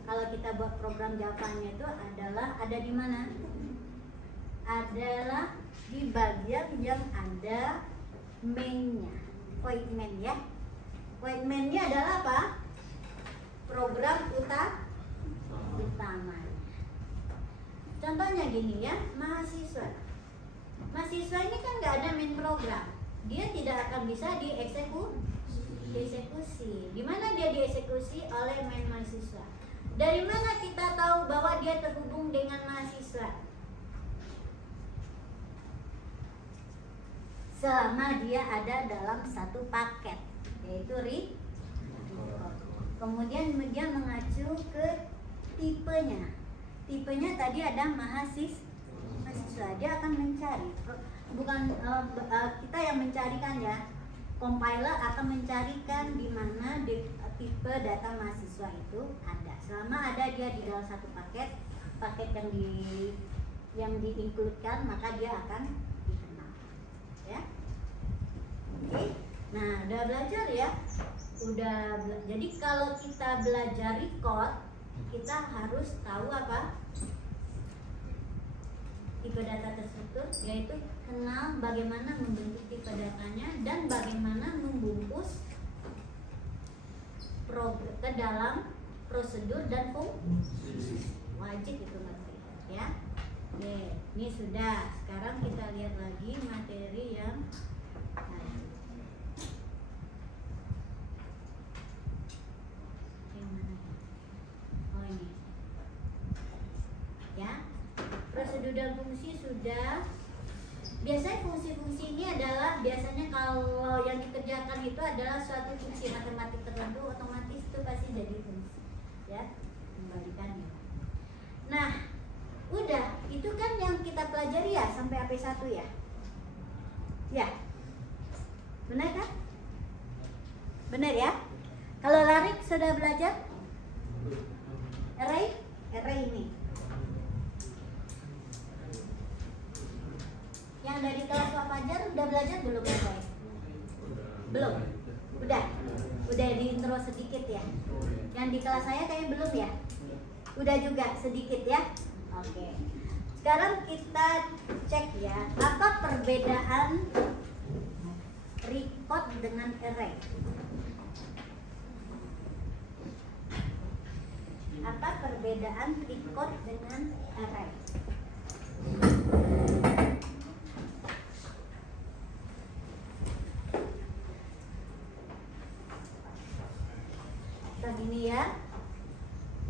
kalau kita buat program Java-nya itu adalah ada di mana? Adalah di bagian yang ada main-nya, void main, ya. Void main-nya adalah apa? program utama. Contohnya gini ya, mahasiswa. Mahasiswa ini kan nggak ada main program, dia tidak akan bisa dieksekusi. Di mana dia dieksekusi? Oleh main mahasiswa. Dari mana kita tahu bahwa dia terhubung dengan mahasiswa? Selama dia ada dalam satu paket, yaitu record. Kemudian dia mengacu ke tipenya. Tipenya tadi ada mahasiswa. Dia akan mencari, bukan kita yang mencarikan ya. Compiler akan mencarikan di mana tipe data mahasiswa itu ada. Selama ada dia di dalam satu paket yang diincludekan, maka dia akan dikenal. Ya. Oke. Nah, udah belajar ya. Jadi kalau kita belajar record, kita harus tahu apa? Tipe data terstruktur, yaitu kenal bagaimana membentuk tipe datanya dan bagaimana membungkus ke dalam prosedur dan fungsi. Wajib itu ngerti ya. Oke, ini sudah. Sekarang kita lihat lagi materi yang lain. Oh ini ya, prosedur dan fungsi sudah. Biasanya fungsi-fungsi ini adalah kalau yang dikerjakan itu adalah suatu fungsi matematik tertentu, otomatis itu pasti jadi fungsi ya, kembalikannya. Nah, udah, itu kan yang kita pelajari ya sampai AP1 ya. Ya. Benar kan? Benar ya? Kalau larik sudah belajar? Array ini. Yang dari kelas Pak Fajar udah belajar belum array? Belum? Udah di intro sedikit ya. Yang di kelas saya kayaknya belum ya? Udah juga sedikit ya? Oke. Sekarang kita cek ya, apa perbedaan record dengan array? Apa perbedaan record dengan array? Begini ya,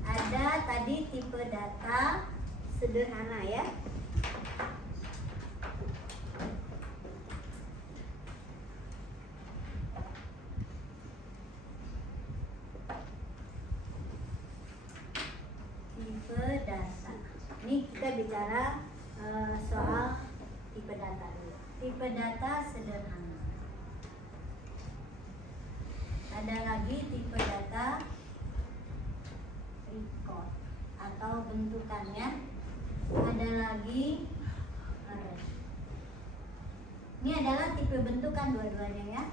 ada tadi tipe data sederhana ya. Tipe data. Ini kita bicara soal tipe data dulu. Tipe data sederhana. Ada lagi tipe data record atau bentukannya. Ada lagi array. Ini adalah tipe bentukan dua-duanya ya,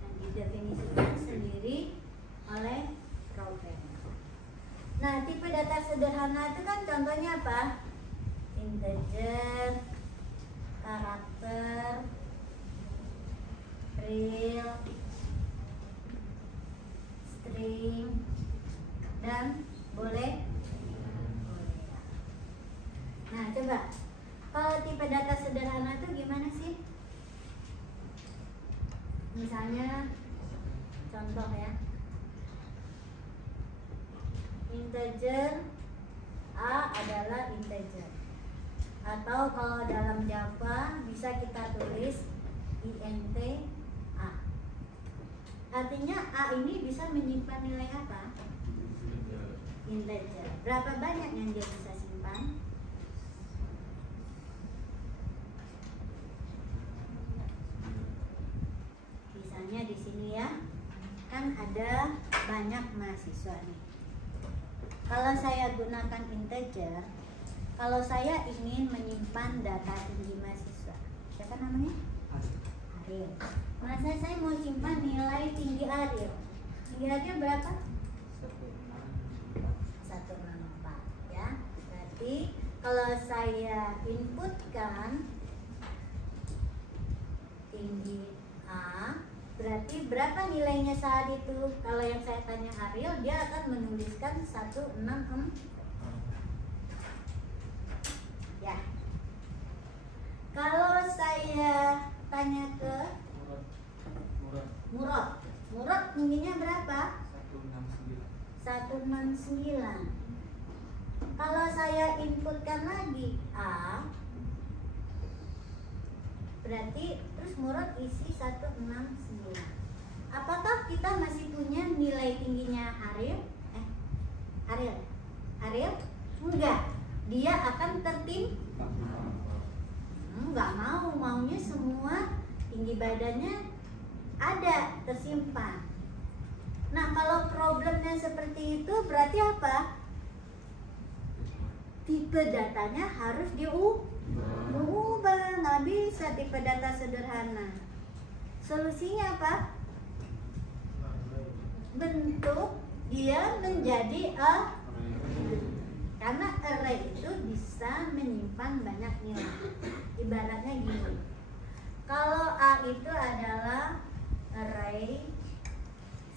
yang didefinisikan sendiri oleh programmer. Nah, tipe data sederhana itu kan contohnya apa? Integer, karakter, real, string, dan boleh. Nah, coba kalau tipe data sederhana itu gimana sih? Misalnya contoh ya, integer A adalah integer, atau kalau dalam Java bisa kita tulis int A. Artinya A ini bisa menyimpan nilai apa? Integer. Berapa banyak yang dia bisa simpan? Misalnya di sini ya, kan ada banyak mahasiswa nih. Kalau saya gunakan integer, kalau saya ingin menyimpan data tinggi mahasiswa, siapa namanya? Ariel. Masa saya mau simpan nilai tinggi Ariel. Tinggi Ariel berapa? 164 ya. Berarti kalau saya inputkan tinggi A, Berarti berapa nilainya saat itu? Kalau yang saya tanya Ariel, dia akan menuliskan 166. Ya. Kalau saya tanya ke Murad tingginya berapa? 169. Kalau saya inputkan lagi A, berarti terus Murad isi 169. Apakah kita masih punya nilai tingginya Ariel? Ariel? Enggak. Dia akan tertimbang. Enggak maunya semua tinggi badannya ada tersimpan. Nah, kalau problemnya seperti itu berarti apa? Tipe datanya harus diubah. Nggak bisa tipe data sederhana. Solusinya apa? Bentuk dia menjadi karena array itu bisa menyimpan banyak nilai. Ibaratnya gini, kalau A itu adalah array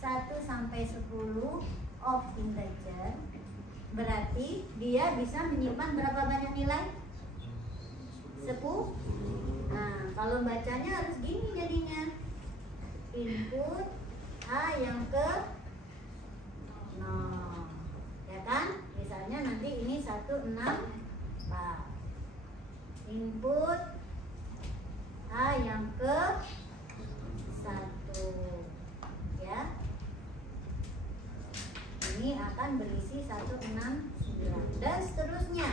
1 sampai 10 of integer, berarti dia bisa menyimpan berapa banyak nilai? 10. Nah, kalau bacanya harus gini jadinya. Input A yang ke 0. Ya kan? Misalnya nanti ini 164. Input A yang ke 1. Ya. Ini akan berisi 169 dan seterusnya.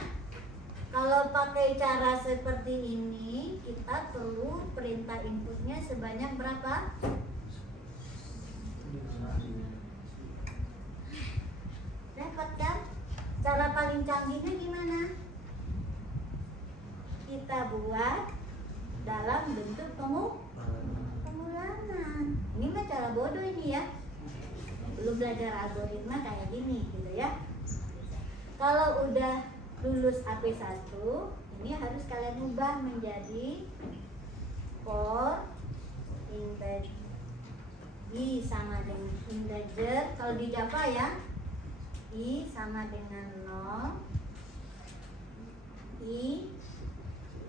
Kalau pakai cara seperti ini, kita perlu perintah inputnya sebanyak berapa? Dapat kan? Cara paling canggihnya gimana? Kita buat dalam bentuk pengulangan. Ini mah cara bodoh ini ya. Belum belajar algoritma kayak gini gitu ya. Kalau udah lulus AP1, ini harus kalian ubah menjadi for integer I sama dengan integer. Kalau di Java ya, I sama dengan 0, I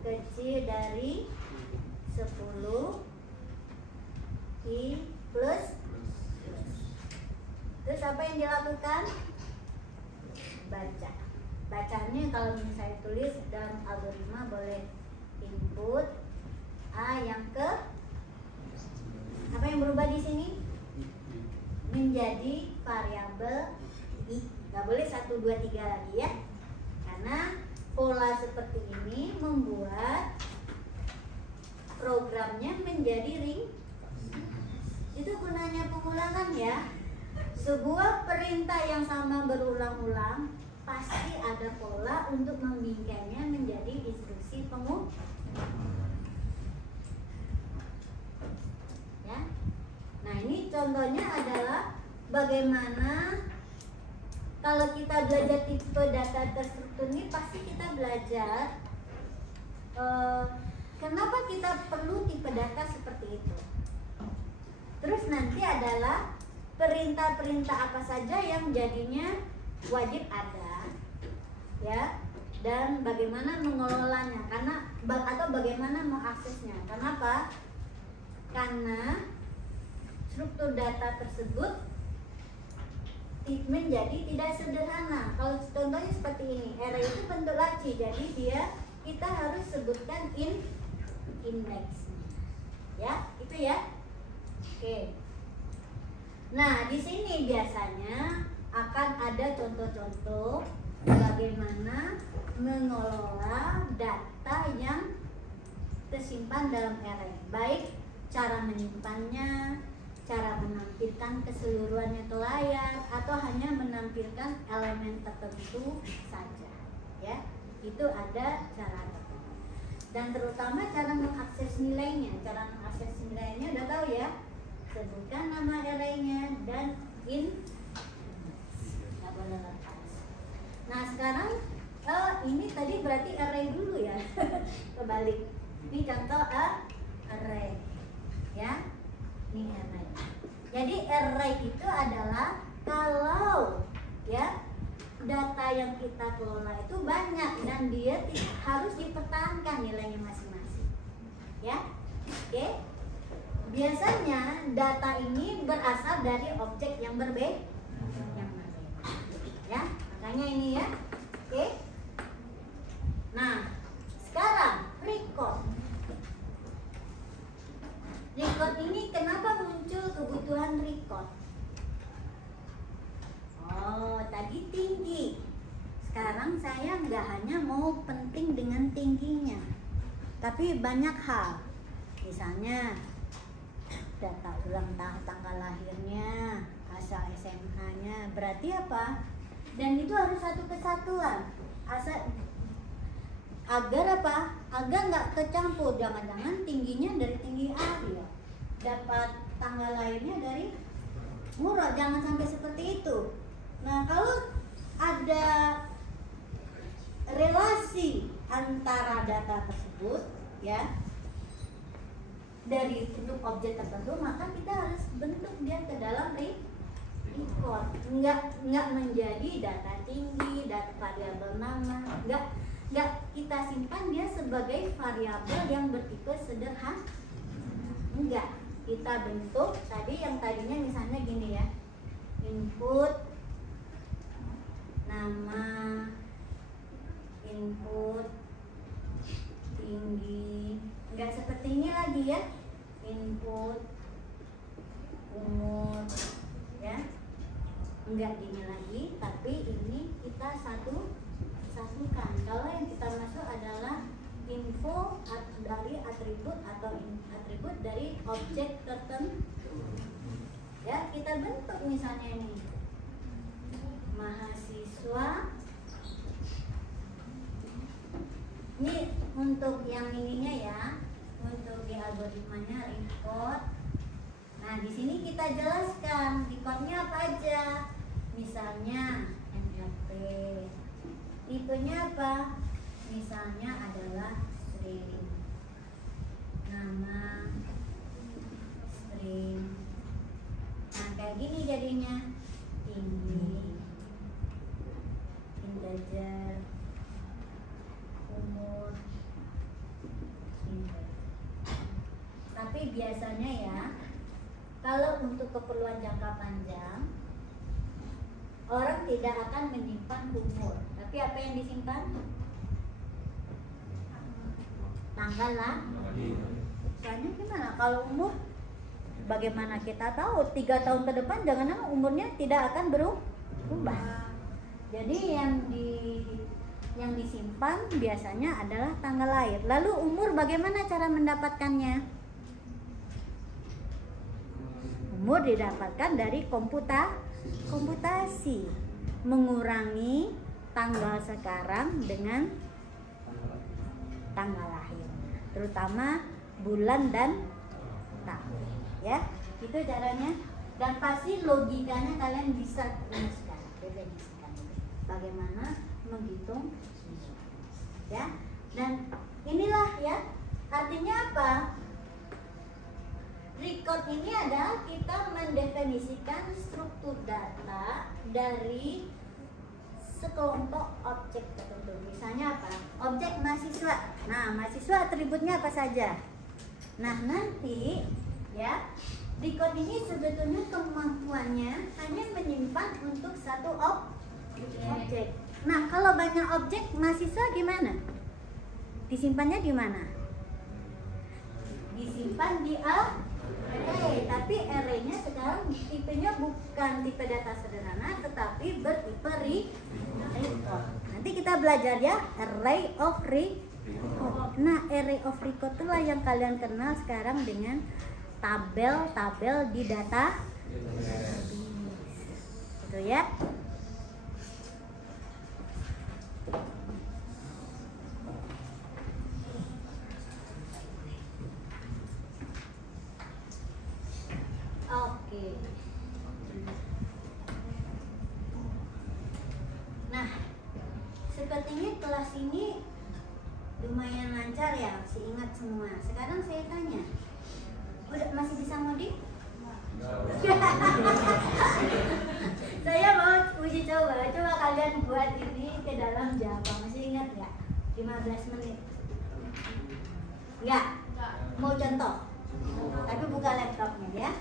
kecil dari 10, I plus. Terus apa yang dilakukan? Baca. Bacanya kalau saya tulis dalam algoritma boleh input A yang ke, apa yang berubah di sini? Menjadi variabel I. Nggak boleh 1, 2, 3 lagi ya. Karena pola seperti ini membuat programnya menjadi ring. Itu gunanya pengulangan ya. Sebuah perintah yang sama berulang-ulang pasti ada pola untuk membingkainya menjadi instruksi pengulangan. Ya. Nah, ini contohnya adalah bagaimana kalau kita belajar tipe data terstruktur ini, pasti kita belajar kenapa kita perlu tipe data seperti itu. Terus nanti adalah perintah-perintah apa saja yang jadinya wajib ada, ya, dan bagaimana mengelolanya, karena atau bagaimana mengaksesnya. Kenapa? Karena struktur data tersebut menjadi tidak sederhana. Kalau contohnya seperti ini, array itu bentuk laci, jadi kita harus sebutkan index, ya, itu ya. Oke. Nah, di sini biasanya akan ada contoh-contoh bagaimana mengelola data yang tersimpan dalam array, baik cara menyimpannya, cara menampilkan keseluruhannya ke layar, atau hanya menampilkan elemen tertentu saja, ya. Itu ada cara tertentu. Dan terutama cara mengakses nilainya. Cara mengakses nilainya udah tahu ya. Sebutkan nama arraynya dan nggak boleh lepas. Nah, sekarang ini tadi berarti array dulu ya. Kebalik. Ini contoh array, ya. Ini array. Jadi array itu adalah kalau ya data yang kita kelola itu banyak dan dia harus dipertahankan nilainya masing-masing. Ya, oke. Biasanya data ini berasal dari objek yang berbeda. Ya, makanya ini ya. Oke. Nah, sekarang record. Record ini kenapa muncul kebutuhan record? Oh, tadi tinggi. Sekarang saya nggak hanya mau penting dengan tingginya, tapi banyak hal. Misalnya data ulang tahun, tanggal lahirnya, asal SMA-nya, berarti apa? Dan itu harus satu kesatuan. Agar apa? Agar nggak kecampur. Jangan-jangan tingginya dari tinggi A ya, dapat tanggal lahirnya dari murah. Jangan sampai seperti itu. Nah, kalau ada relasi antara data tersebut ya dari bentuk objek tertentu, maka kita harus bentuk dia ke dalam record. Nggak menjadi data tinggi, data variabel nama, nggak kita simpan dia sebagai variabel yang bertipe sederhana. Enggak, kita bentuk tadi yang tadinya misalnya gini ya, input nama, input tinggi, enggak seperti ini lagi ya, input umur ya, enggak gini lagi, tapi ini kita satukan. Kalau yang kita masuk adalah info dari atribut atau atribut dari objek tertentu ya, kita bentuk misalnya ini mahasiswa. Ini untuk yang ininya ya, untuk di algoritmanya record. Nah, di sini kita jelaskan recordnya apa aja. Misalnya NLP, tipenya apa? Misalnya adalah string, nama, string. Nah, kayak gini jadinya, tinggi, integer, umur, integer. Tapi biasanya ya, kalau untuk keperluan jangka panjang, orang tidak akan menyimpan umur. Tapi apa yang disimpan? Tanggal lah. Soalnya gimana? Kalau umur, bagaimana kita tahu 3 tahun ke depan jangan-jangan umurnya tidak akan berubah. Jadi yang disimpan biasanya adalah tanggal lahir. Lalu umur bagaimana cara mendapatkannya? Umur didapatkan dari komputasi, mengurangi tanggal sekarang dengan tanggal lahir, terutama bulan dan tahun ya, itu caranya. Dan pasti logikanya kalian bisa rumuskan, definisikan bagaimana menghitung ya. Dan inilah ya, artinya apa? Record ini adalah kita mendefinisikan struktur data dari sekelompok objek tertentu. Misalnya apa? Objek mahasiswa. Nah, mahasiswa atributnya apa saja? Nah, nanti ya, record ini sebetulnya kemampuannya hanya menyimpan untuk satu objek. Nah, kalau banyak objek mahasiswa gimana? Disimpannya di mana? Disimpan di array, tapi array-nya sekarang tipenya bukan tipe data sederhana, tetapi bertipe record. Nanti kita belajar ya, array of record. Nah, array of record itulah yang kalian kenal sekarang dengan tabel-tabel di data. Gitu ya. Oke. Nah, sepertinya kelas ini lumayan lancar ya, masih ingat semua. Sekarang saya tanya, udah masih bisa ngoding? Saya mau uji coba kalian buat ini ke dalam Java. Masih ingat nggak? 15 menit. Nggak? Mau contoh? Tapi buka laptopnya ya.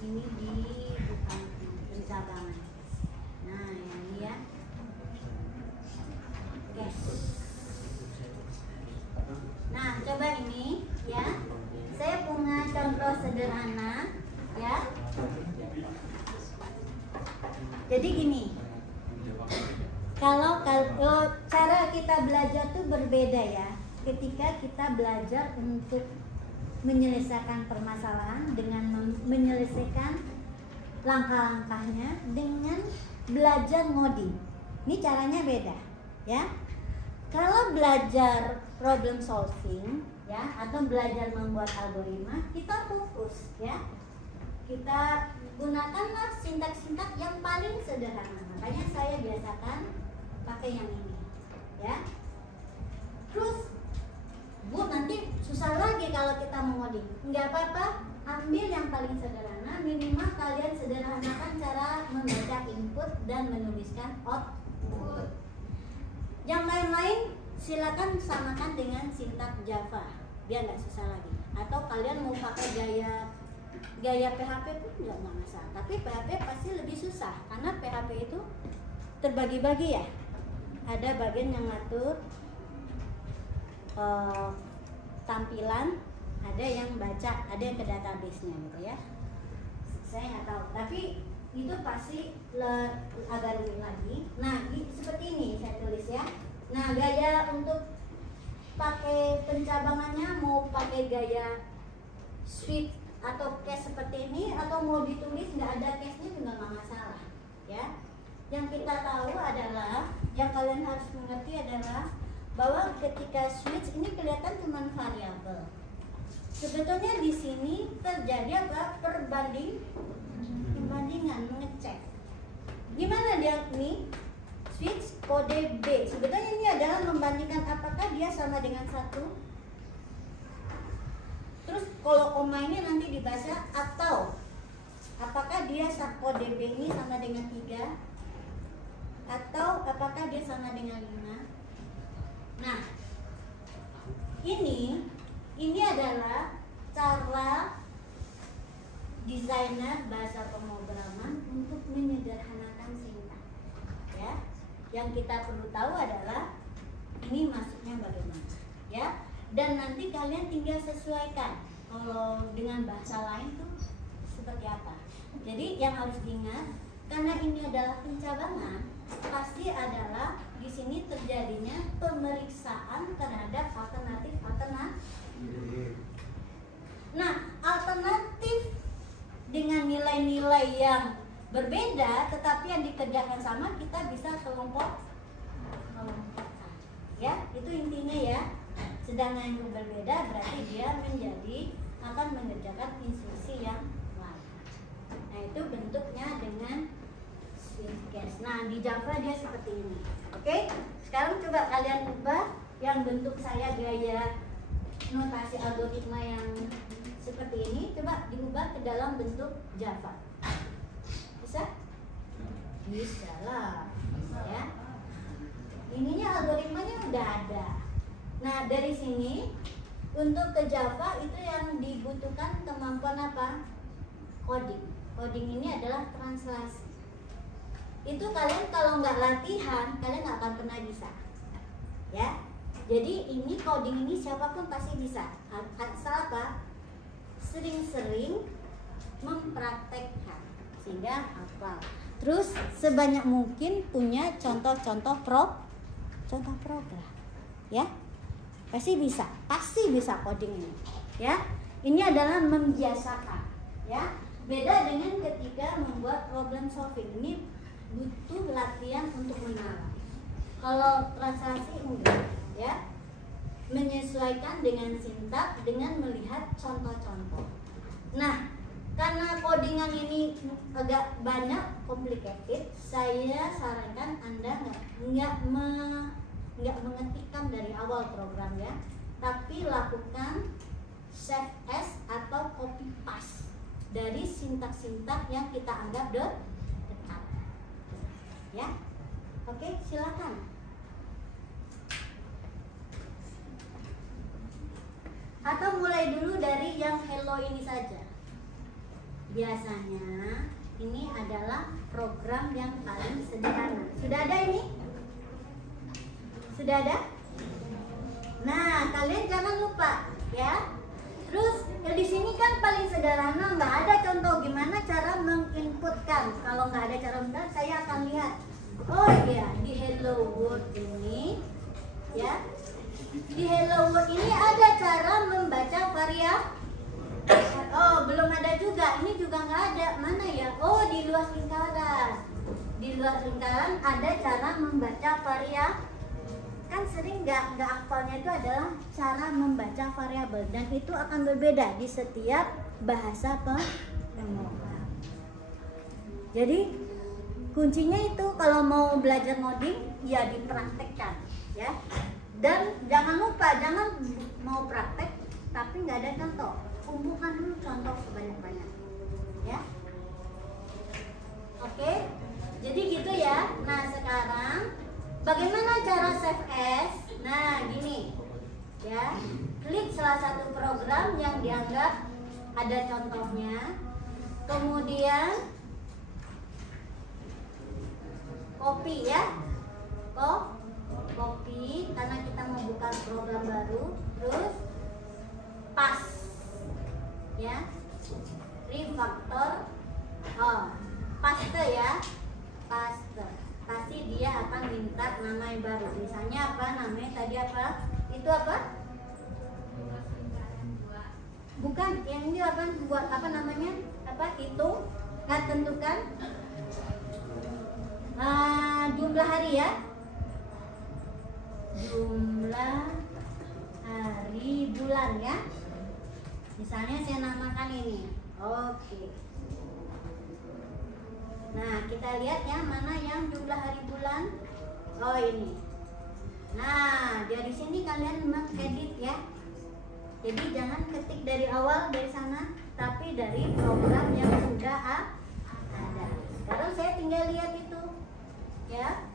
Ini di bukan pencabangan. Nah ini ya. Oke. Nah coba ini ya. Saya punya contoh sederhana ya. Jadi gini. Kalau cara kita belajar tuh berbeda ya. Ketika kita belajar untuk menyelesaikan permasalahan dengan menyelesaikan langkah-langkahnya dengan belajar ngoding. Ini caranya beda, ya. Kalau belajar problem solving, ya, atau belajar membuat algoritma, kita fokus, ya. Kita gunakanlah sintak-sintak yang paling sederhana. Makanya saya biasakan pakai yang ini, ya. Terus Bu, nanti susah lagi kalau kita mau ngoding. Enggak apa-apa, ambil yang paling sederhana. Minimal kalian sederhanakan cara membaca input dan menuliskan output. Yang lain-lain silakan samakan dengan sintak Java, biar nggak susah lagi. Atau kalian mau pakai gaya PHP pun nggak masalah. Tapi PHP pasti lebih susah karena PHP itu terbagi-bagi ya. Ada bagian yang ngatur tampilan, ada yang baca, ada yang ke database-nya gitu ya. Saya nggak tahu, tapi itu pasti agak rumit lagi. Nah, seperti ini saya tulis ya. Nah, gaya untuk pakai pencabangannya mau pakai gaya switch atau case seperti ini, atau mau ditulis nggak ada case-nya juga nggak masalah ya. Yang kita tahu adalah, yang kalian harus mengerti adalah bahwa ketika switch ini kelihatan cuma variabel. Sebetulnya di sini terjadi apa? Perbandingan, mengecek. Gimana dia ini? Switch kode B. Sebetulnya ini adalah membandingkan apakah dia sama dengan 1. Terus kalau koma ini nanti dibaca atau apakah dia kode B ini sama dengan 3, atau apakah dia sama dengan 5. Nah, ini adalah cara desainer bahasa pemrograman untuk menyederhanakan sintak. Ya, yang kita perlu tahu adalah ini maksudnya bagaimana, ya. Dan nanti kalian tinggal sesuaikan kalau dengan bahasa lain tuh seperti apa. Jadi yang harus diingat, karena ini adalah pencabangan, pasti adalah di sini terjadinya pemeriksaan terhadap alternatif. Nah, alternatif dengan nilai-nilai yang berbeda tetapi yang dikerjakan sama, kita bisa kelompokkan. Ya, itu intinya ya. Sedangkan yang berbeda berarti dia akan mengerjakan instruksi yang lain. Nah, itu bentuknya dengan switch case. Nah, di Java dia seperti ini. Oke, sekarang coba kalian ubah yang bentuk saya gaya notasi algoritma yang seperti ini, coba diubah ke dalam bentuk Java. Bisa? Bisa lah, ya. Ininya algoritmanya udah ada. Nah, dari sini untuk ke Java itu yang dibutuhkan kemampuan apa? Coding. Coding ini adalah translasi. Itu kalian kalau nggak latihan, kalian nggak akan pernah bisa, ya. Jadi ini coding ini siapapun pasti bisa, asal apa? Sering-sering mempraktekkan sehingga hafal. Terus sebanyak mungkin punya contoh-contoh program, ya. Pasti bisa coding ini, ya. Ini adalah membiasakan, ya. Beda dengan ketika membuat problem solving, ini butuh latihan untuk mengenal. Kalau translasi enggak, ya. Menyesuaikan dengan sintak dengan melihat contoh-contoh. Nah, karena codingan ini agak banyak complicated, saya sarankan Anda nggak mengetikkan dari awal program ya, tapi lakukan save as atau copy paste dari sintak-sintak yang kita anggap dekat. Ya, oke, silakan. Atau mulai dulu dari yang hello ini saja. Biasanya ini adalah program yang paling sederhana. Sudah ada ini? Sudah ada? Nah, kalian jangan lupa ya. Terus di sini kan paling sederhana, nggak ada contoh gimana cara menginputkan. Kalau nggak ada cara menginput, saya akan lihat. Oh iya, di Hello World ini ya. Di Hello World ini ada cara membaca variabel. Oh, belum ada juga. Ini juga nggak ada. Mana ya? Oh, di luas lingkaran. Di luas lingkaran ada cara membaca variabel. Kan sering nggak hafalnya itu adalah cara membaca variabel, dan itu akan berbeda di setiap bahasa pemrogram. Jadi kuncinya itu kalau mau belajar ngoding ya dipraktekkan ya. Dan jangan lupa, jangan mau praktek tapi nggak ada contoh. Kumpulkan dulu contoh sebanyak-banyak ya. Oke, jadi gitu ya. Nah sekarang bagaimana cara save as? Nah gini ya, klik salah satu program yang dianggap ada contohnya, kemudian copy ya, copy karena kita mau buka program baru, terus paste ya, refactor, paste ya, paste. Pasti dia akan minta nama yang baru. Misalnya apa namanya tadi apa? Itu apa? Bukan, yang ini akan buat apa namanya? Apa itu? Kan tentukan jumlah hari ya. Jumlah hari bulan ya. Misalnya saya namakan ini. Oke. Nah, kita lihat ya mana yang jumlah hari bulan. Oh, ini. Nah, dari sini kalian mengedit ya. Jadi jangan ketik dari awal dari sana, tapi dari program yang sudah ada. Sekarang saya tinggal lihat itu. Ya.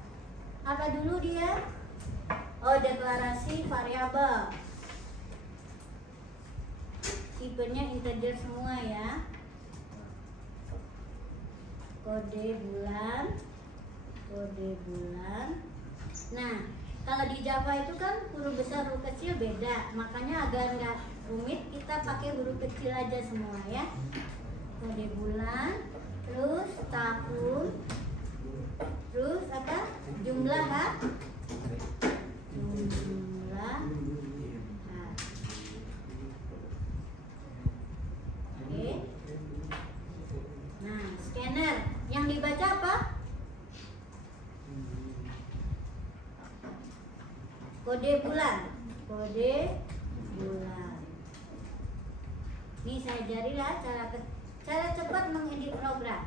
Apa dulu dia? Oh, deklarasi variabel. Tipenya integer semua ya. Kode bulan. Nah, kalau di Java itu kan huruf besar huruf kecil beda, makanya agar nggak rumit kita pakai huruf kecil aja semua ya. Kode bulan, terus tahun, terus apa? Jumlah hari. Oke. Nah, scanner yang dibaca apa? Kode bulan. Ini saya ajarilah cara cepat mengedit program.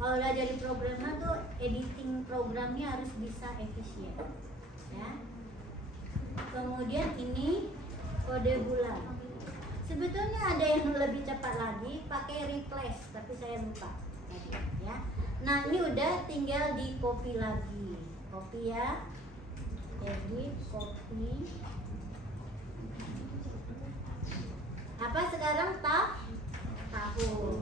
Kalau udah jadi programmer tuh editing programnya harus bisa efisien. Ya. Kemudian ini kode bulan. Sebetulnya ada yang lebih cepat lagi pakai replace, tapi saya lupa. Ya. Nah, ini udah tinggal di copy lagi. Copy ya. Edit, copy. Apa sekarang tahun.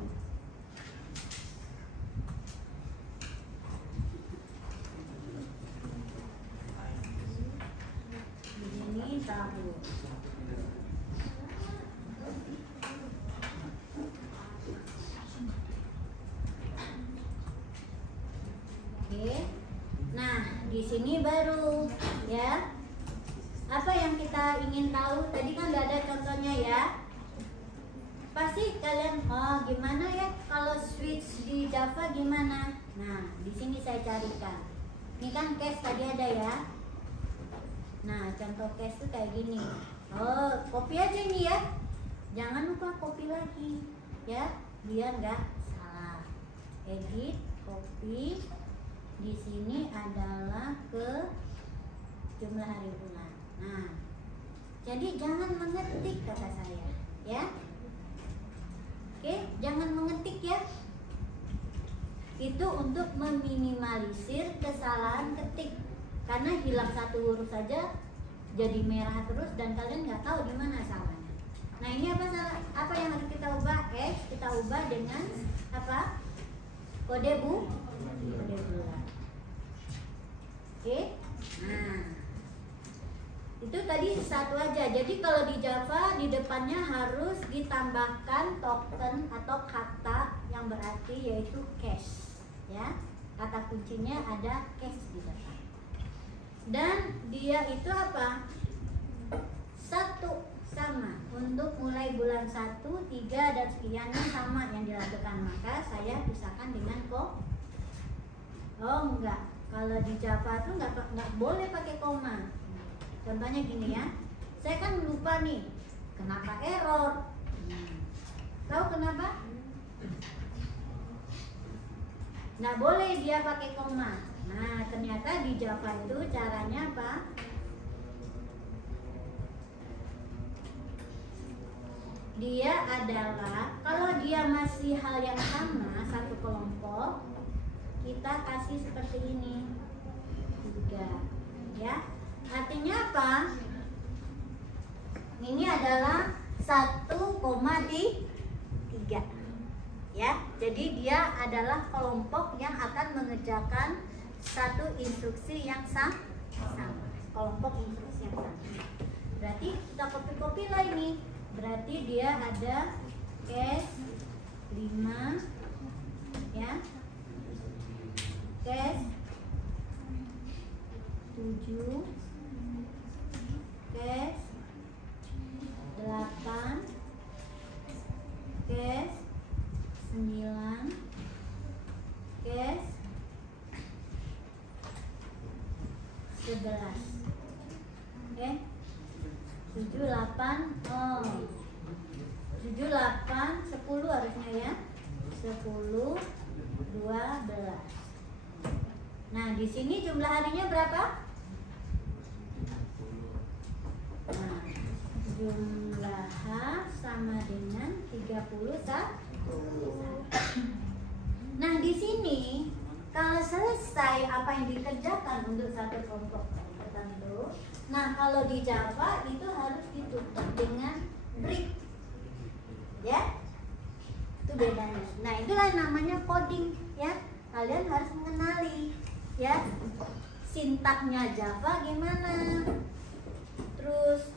Ini tahun. Oke. Nah, di sini baru ya. Apa yang kita ingin tahu? Tadi kan udah ada contohnya ya. Pasti kalian, oh gimana ya kalau switch di Java gimana? Nah, di sini saya carikan. Ini kan case tadi ada ya. Nah, contoh case tuh kayak gini. Oh, copy aja ini ya. Jangan lupa copy lagi ya. biar nggak salah. Edit, copy. Di sini adalah ke jumlah hari bulan. Nah, jadi jangan mengetik kata saya, ya. Oke, jangan mengetik ya. Itu untuk meminimalisir kesalahan ketik. Karena hilang satu huruf saja jadi merah terus dan kalian nggak tahu di mana salahnya. Nah, ini apa salah? Apa yang harus kita ubah? Kita ubah dengan apa? Kode bulan. Oke. Nah, itu tadi satu aja. Jadi kalau di Java di depannya harus ditambahkan token atau kata yang berarti yaitu cache, ya. Kata kuncinya ada cache di depan. Dan dia itu apa? Satu sama untuk mulai bulan 1, 3 dan sekiannya sama yang dilakukan. Maka saya pisahkan dengan enggak. Kalau di Java tuh nggak boleh pakai koma. Contohnya gini ya, saya kan lupa nih, kenapa error? Tahu kenapa? Nggak boleh dia pakai koma. Nah, ternyata di Java itu caranya apa? Dia adalah, kalau dia masih hal yang sama, satu kelompok, kita kasih seperti ini, 3, ya. Artinya apa? Ini adalah 1,3, ya. Jadi dia adalah kelompok yang akan mengerjakan satu instruksi yang sama. Kelompok instruksi yang sama. Berarti kita copy lah ini. Berarti dia ada cache 5, ya. Cache 7, cache 8, cache 9, cache 11. Oke. 7, 8, 7, 8, 10 harusnya ya. 10, 12. Nah, di sini jumlah harinya berapa? Nah, jumlah H sama dengan 31. Nah, di sini kalau selesai apa yang dikerjakan untuk satu kelompok tertentu, nah kalau di Java itu harus ditutup dengan break, ya. Itu bedanya. Nah, itulah namanya coding, ya. Kalian harus mengenali, ya, sintaknya Java gimana, terus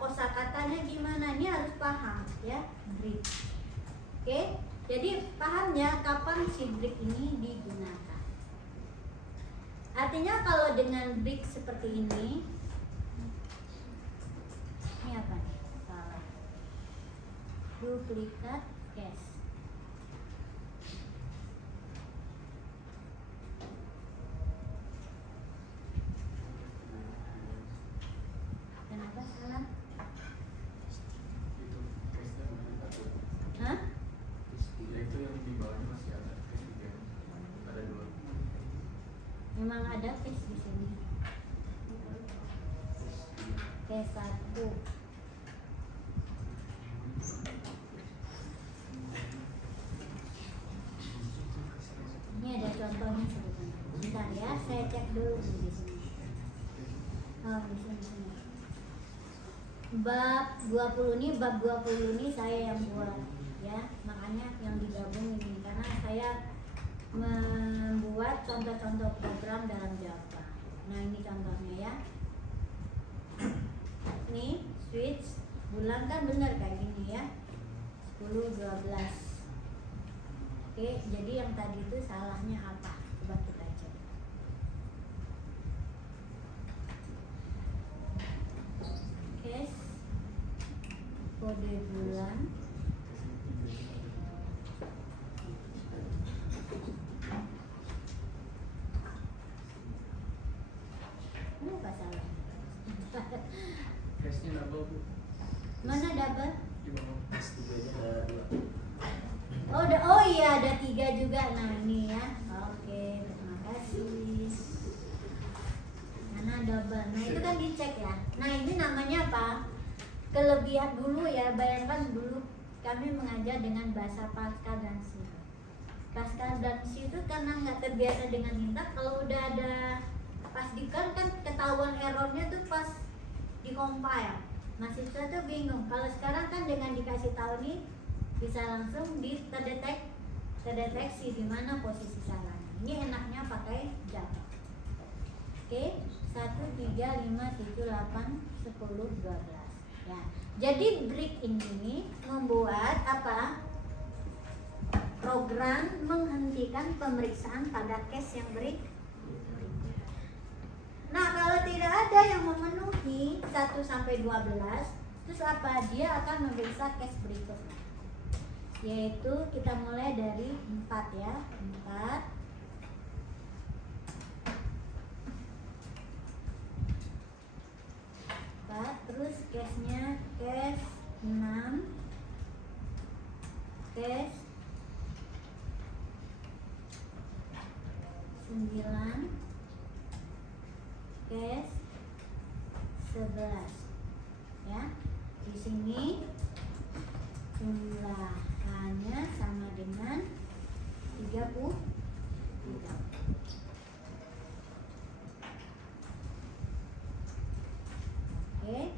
kosakatanya gimana, ini harus paham, ya. Break. Oke, jadi pahamnya kapan si break ini digunakan. Artinya kalau dengan break seperti ini apa nih? Salah. Duplikat cache. Kenapa salah? Hah? Itu yang di bawahnya masih ada dua. Memang ada cache di sini. Cache 1. Ini ada contohnya sebetulnya. Bentar ya, saya cek dulu di sini. Oh, di sini. Bab 20 ini saya yang buat, ya. Makanya yang digabung ini karena saya membuat contoh-contoh program dalam Java. Nah, ini contohnya ya. Nih, switch bulan kan bener kayak gini ya. 10, 12. Oke, jadi yang tadi itu salahnya apa? Coba kita cek. Cache kode bulan. Ini apa salah? Cache-nya double, Bu. Mana double? Di bawah. S3-nya ada 2. iya ada 3 juga. Nah ini ya. Oke, terima kasih. Karena double. Nah itu kan dicek ya. Nah ini namanya apa? Kelebihan dulu ya. Bayangkan dulu kami mengajar dengan bahasa Pascal dan Si. Pascal dan Si itu karena nggak terbiasa dengan hinta. Kalau udah ada pas kan ketahuan errornya tuh pas di compile. Mahasiswa tuh bingung. Kalau sekarang kan dengan dikasih tahu nih bisa langsung terdeteksi di mana posisi salahnya. Ini enaknya pakai Java. Oke, 1, 3, 5, 7, 8, 10, 12. Ya. Jadi break ini membuat apa? Program menghentikan pemeriksaan pada case yang break. Nah, kalau tidak ada yang memenuhi 1 sampai 12, terus apa? Dia akan memeriksa case berikutnya. Yaitu kita mulai dari 4 ya. 4. Terus case-nya case 6, case 9, case 11 ya. Di sini jumlahnya sama dengan 30. Oke.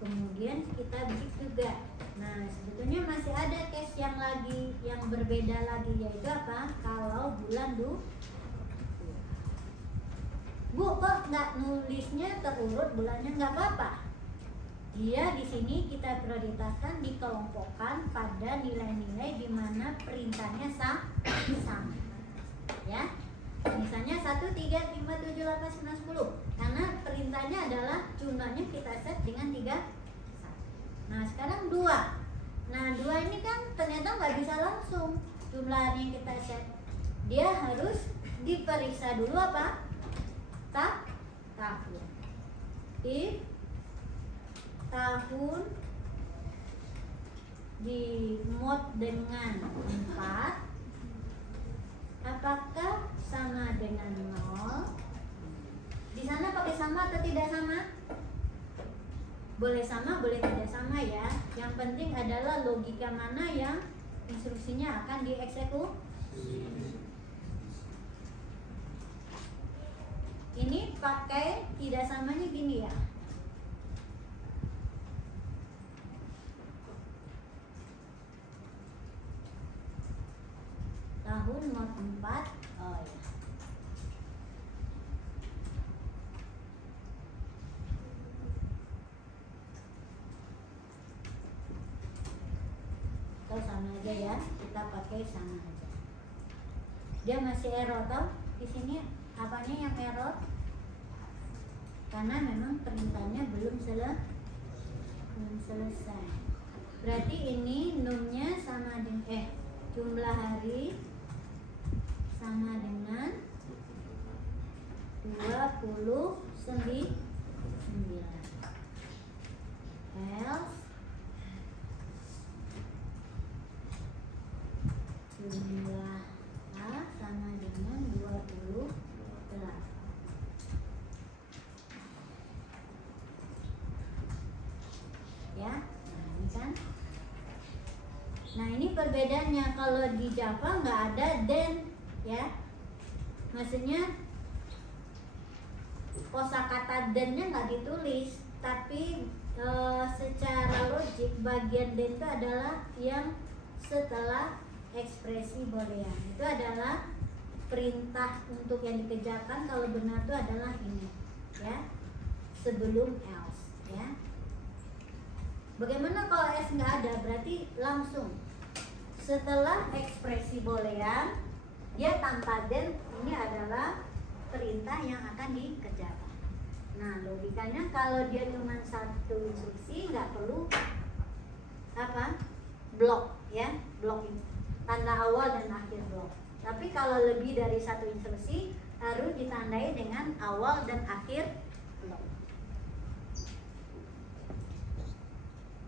Kemudian kita bikin juga. Nah, sebetulnya masih ada case yang lagi yang berbeda lagi, yaitu apa? Kalau bulan Bu, kok nggak nulisnya terurut bulannya? Nggak apa-apa. Dia di sini kita prioritaskan dikelompokkan pada nilai-nilai di mana perintahnya sama. Ya. Misalnya 1, 3, 5, 7, 8, 9, 10. Karena perintahnya adalah jumlahnya kita set dengan 3. Nah, sekarang 2. Nah, 2 ini kan ternyata nggak bisa langsung jumlahnya kita set. Dia harus diperiksa dulu apa? Tahun. If tahun di mod dengan 4, apakah sama dengan 0? Di sana pakai sama atau tidak sama? Boleh sama, boleh tidak sama ya. Yang penting adalah logika mana yang instruksinya akan dieksekusi. Ini pakai tidak samanya gini ya. Tahun mod 4. Oh ya. Atau sama aja ya, kita pakai sama aja. Dia masih error toh? Di sini apanya yang error? Karena memang perintahnya belum selesai. Berarti ini numnya sama dengan jumlah hari sama dengan 29. Else jumlah A sama dengan 28. Ya, nah ini kan. Nah ini perbedaannya, kalau di Java nggak ada then ya, maksudnya kosakata then-nya nggak ditulis, tapi secara logik bagian then itu adalah yang setelah ekspresi boolean. Itu adalah perintah untuk yang dikerjakan kalau benar itu adalah ini ya, sebelum else ya. Bagaimana kalau else nggak ada? Berarti langsung setelah ekspresi boolean dia tanpa then, ini adalah perintah yang akan dikerjakan. Nah logikanya kalau dia cuma satu instruksi nggak perlu apa? Blok ya, blok ini tanda awal dan akhir blok. Tapi kalau lebih dari satu instruksi harus ditandai dengan awal dan akhir blok.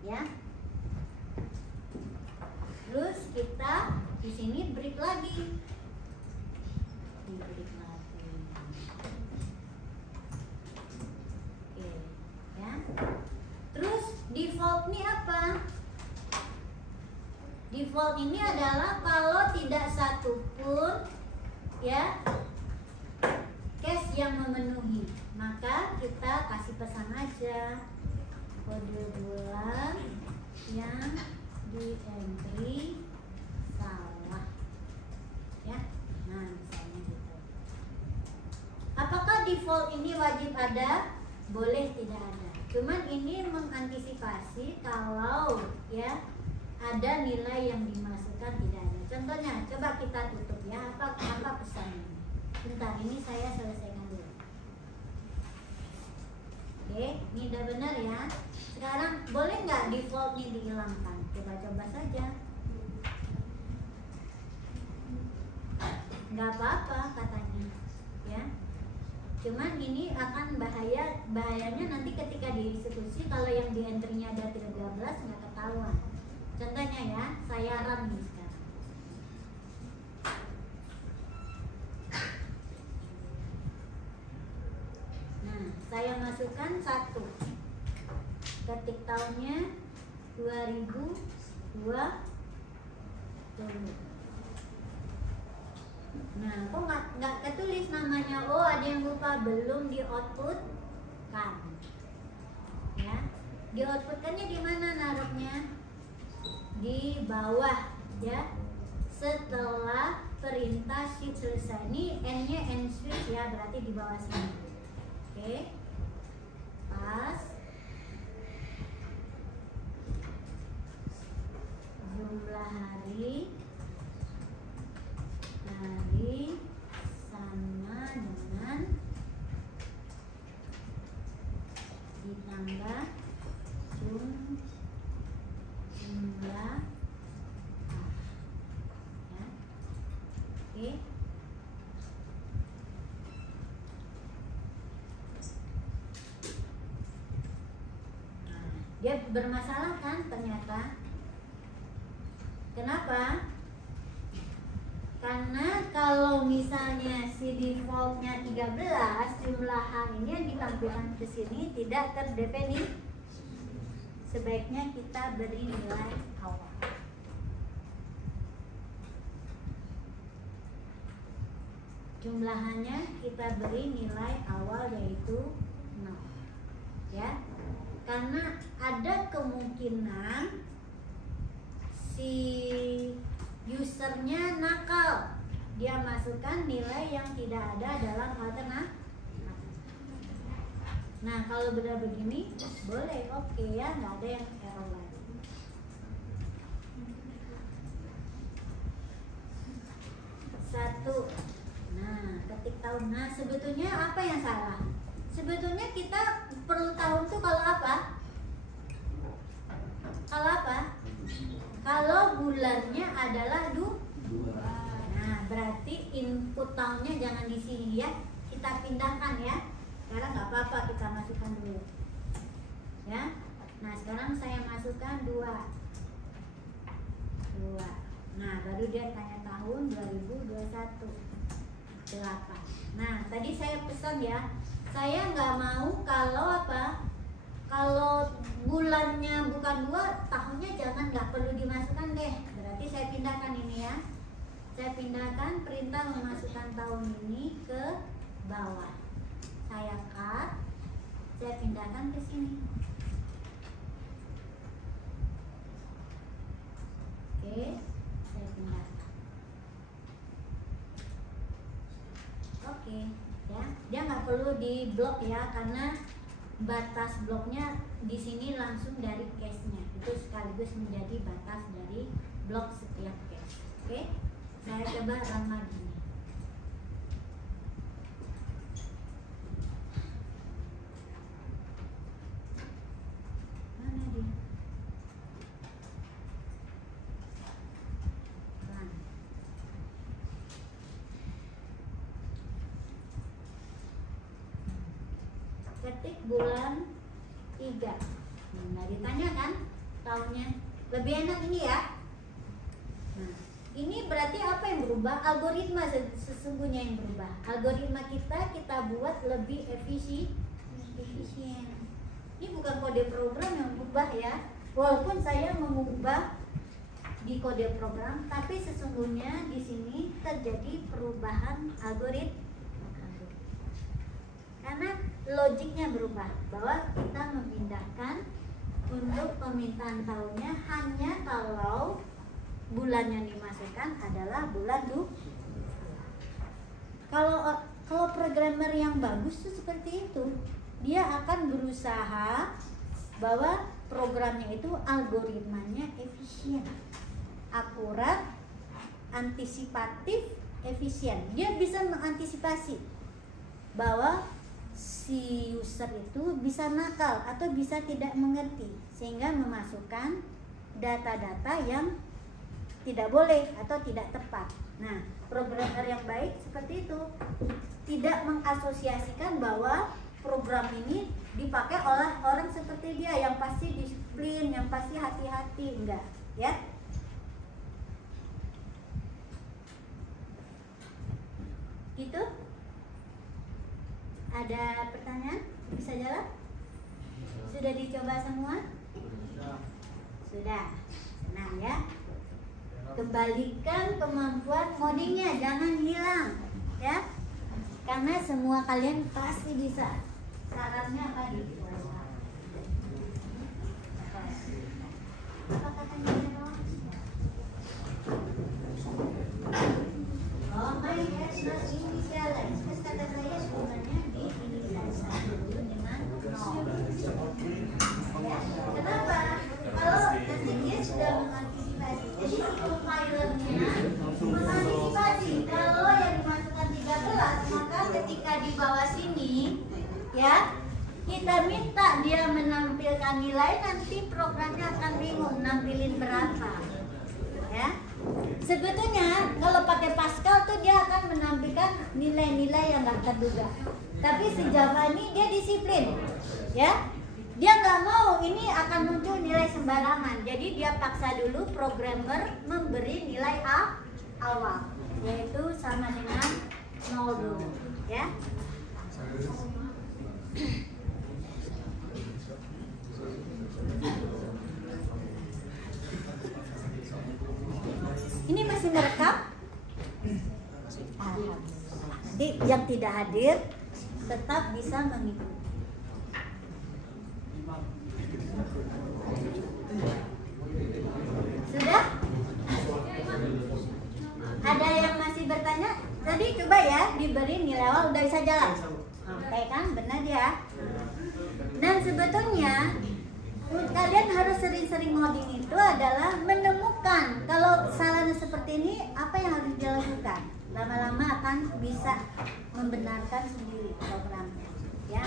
Ya. Terus kita di sini break lagi. Di break lagi. Oke, ya. Terus default ini apa? Default ini adalah kalau tidak satu pun ya cache yang memenuhi, maka kita kasih pesan aja kode bulan yang di entry salah ya. Nah, misalnya gitu. Apakah default ini wajib ada? Boleh tidak ada. Cuman ini mengantisipasi kalau ya ada nilai yang dimasukkan tidak ada. Contohnya, coba kita tutup ya. Apa pesan ini? Bentar, ini saya selesaikan dulu. Oke, ini udah benar ya. Sekarang boleh nggak default ini dihilangkan? Coba-coba saja. Nggak apa-apa katanya, ya. Cuman ini akan bahayanya nanti ketika dieksekusi kalau yang di entry-nya ada 13 nggak ketahuan. Contohnya ya, saya run nih sekarang. Nah, saya masukkan 1. Ketik tahunnya 2020. Nah, kok nggak ketulis namanya? Oh, ada yang lupa, belum di output kan? Ya, di outputkannya di mana naruhnya? Di bawah ya, setelah perintah switch selesai. Ini n-nya n switch ya, berarti di bawah sini. Oke, pas jumlah hari sama dengan ditambah jumlah ya. Oke. Nah, dia bermasalah kan ternyata. Kenapa? Karena kalau misalnya si defaultnya 13, jumlah H ini yang ditampilkan ke sini tidak terdefinisi. Sebaiknya kita beri nilai awal. Jumlahannya kita beri nilai awal yaitu 0. Ya. Karena ada kemungkinan si usernya nakal, dia masukkan nilai yang tidak ada dalam alternatif. Nah, kalau benar begini boleh, oke ya, nggak ada yang error lagi. Satu. Nah, ketik tahun. Nah, sebetulnya apa yang salah? Sebetulnya kita perlu tahu tuh kalau apa? Kalau apa? Kalau bulannya adalah 2. Nah, berarti input tahunnya jangan di sini ya. Kita pindahkan ya. Sekarang nggak apa-apa, kita masukkan dulu. Ya. Nah, sekarang saya masukkan 2. Nah, baru dia tanya tahun 2021. 8. Nah, tadi saya pesan ya. Saya nggak mau kalau apa? Kalau bulannya bukan 2, tahunnya jangan, nggak perlu dimasukkan deh. Berarti saya pindahkan ini ya. Saya pindahkan perintah memasukkan tahun ini ke bawah. Saya cut, saya pindahkan ke sini. Oke, saya pindahkan. Oke, ya. Dia nggak perlu di blok ya, karena batas bloknya di sini langsung dari cache-nya. Itu sekaligus menjadi batas dari blok setiap cache. Oke, saya coba run lagi. Mana dia? Run. Ketik bulan 3. Nah, ditanya kan tahunnya. Lebih enak ini ya. Nah, ini berarti apa yang berubah? Algoritma sesungguhnya yang berubah. Algoritma kita buat lebih efisien. Ini bukan kode program yang berubah ya. Walaupun saya mengubah di kode program, tapi sesungguhnya di sini terjadi perubahan algoritma. Karena logiknya berubah, bahwa kita memindahkan untuk permintaan tahunnya hanya kalau bulan yang dimasukkan adalah bulan Kalau programmer yang bagus itu seperti itu, dia akan berusaha bahwa programnya itu algoritmanya efisien, akurat, antisipatif, efisien. Dia bisa mengantisipasi bahwa si user itu bisa nakal atau bisa tidak mengerti, sehingga memasukkan data-data yang tidak boleh atau tidak tepat. Nah, programmer yang baik seperti itu, tidak mengasosiasikan bahwa program ini dipakai oleh orang seperti dia yang pasti disiplin, yang pasti hati-hati, enggak, ya. Gitu? Ada pertanyaan? Bisa jawab? Sudah dicoba semua? Sudah. Senang ya. Kembalikan kemampuan codingnya, jangan hilang, ya. Karena semua kalian pasti bisa. Sarannya tadi. Apa katanya? Oh, my has not initialized. Terus kata saya sebenarnya di initialize dulu dengan 0. Ya, kenapa? Kalau nanti dia sudah mengantisipasi. Jadi si compilernya mengantisipasi kalau yang dimasukkan 13, maka ketika di bawah sini, ya, kita minta dia menampilkan nilai, nanti programnya akan bingung nampilin berapa, ya. Sebetulnya kalau pakai Pascal tuh dia akan menampilkan nilai-nilai yang nggak terduga. Tapi si Java ini dia disiplin, ya. Dia nggak mau ini akan muncul nilai sembarangan. Jadi dia paksa dulu programmer memberi nilai awal, yaitu sama dengan 0 dulu, ya. Ini masih merekam? Alhamdulillah. Nanti yang tidak hadir tetap bisa mengikuti. Sudah? Ada yang masih bertanya? Tadi coba ya diberi nilai awal, udah bisa jalan. Oke kan, benar ya. Dan sebetulnya kalian harus sering-sering ngoding itu adalah menemukan kalau salahnya seperti ini apa yang harus dilakukan. Lama-lama akan bisa membenarkan sendiri programnya. Ya.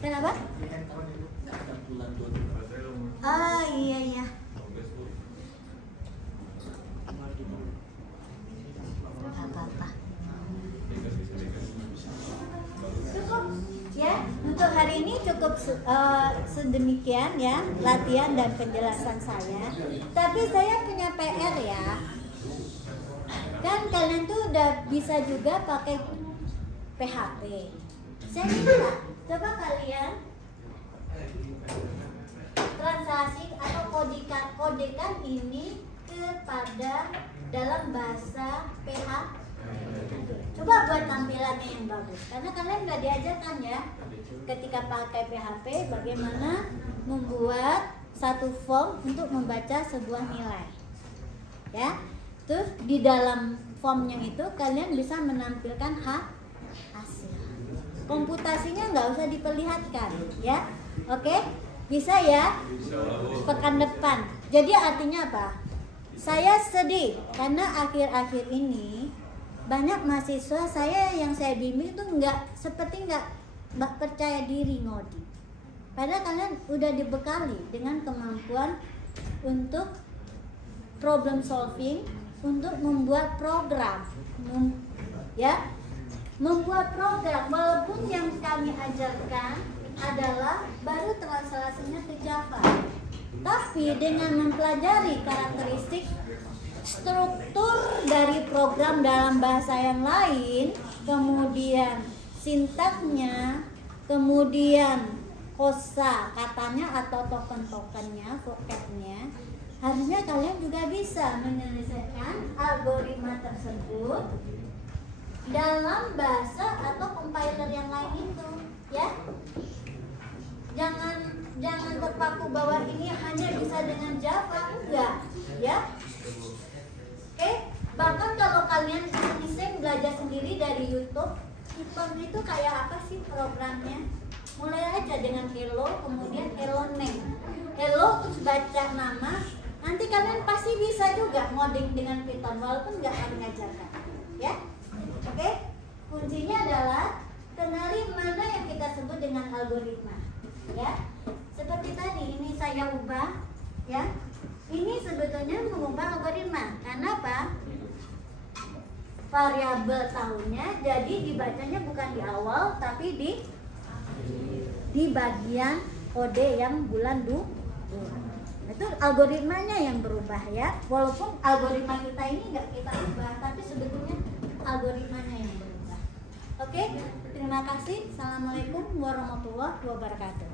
Kenapa? Ah iya. Apa-apa. Cukup ya, untuk hari ini cukup sedemikian ya latihan dan penjelasan saya. Tapi saya punya PR ya. Kan kalian tuh udah bisa juga pakai PHP. Saya minta coba kalian translasi atau kodekan ini kepada dalam bahasa PHP. Coba buat tampilannya yang bagus, karena kalian nggak diajarkan ya ketika pakai PHP bagaimana membuat satu form untuk membaca sebuah nilai, ya. Terus di dalam formnya itu kalian bisa menampilkan hasil. Komputasinya nggak usah diperlihatkan, ya. Oke, bisa ya? Pekan depan. Jadi artinya apa? Saya sedih karena akhir-akhir ini banyak mahasiswa yang saya bimbing itu nggak percaya diri ngoding. Padahal kalian udah dibekali dengan kemampuan untuk problem solving, untuk membuat program, ya, membuat program. Walaupun yang kami ajarkan adalah baru translasinya ke Java, Tapi dengan mempelajari karakteristik struktur dari program dalam bahasa yang lain, kemudian sintaknya, kemudian kosa katanya atau token-tokennya, vocabnya, harusnya kalian juga bisa menyelesaikan algoritma tersebut dalam bahasa atau compiler yang lain itu, ya. Jangan terpaku bahwa ini hanya bisa dengan Java, enggak, ya. Oke, bahkan kalau kalian iseng belajar sendiri dari YouTube itu kayak apa sih programnya? Mulai aja dengan hello, kemudian hello name, hello terus baca nama. Nanti kalian pasti bisa juga ngoding dengan Python walaupun nggak kami ajarkan, ya. Oke, kuncinya adalah kenali mana yang kita sebut dengan algoritma, ya. Seperti tadi ini saya ubah, ya. Ini sebetulnya mengubah algoritma. Karena apa? Variabel tahunnya jadi dibacanya bukan di awal tapi di bagian kode yang bulan itu algoritmanya yang berubah, ya. Walaupun algoritma kita ini nggak kita ubah, tapi sebetulnya algoritmanya yang berubah. Oke, terima kasih. Assalamualaikum warahmatullahi wabarakatuh.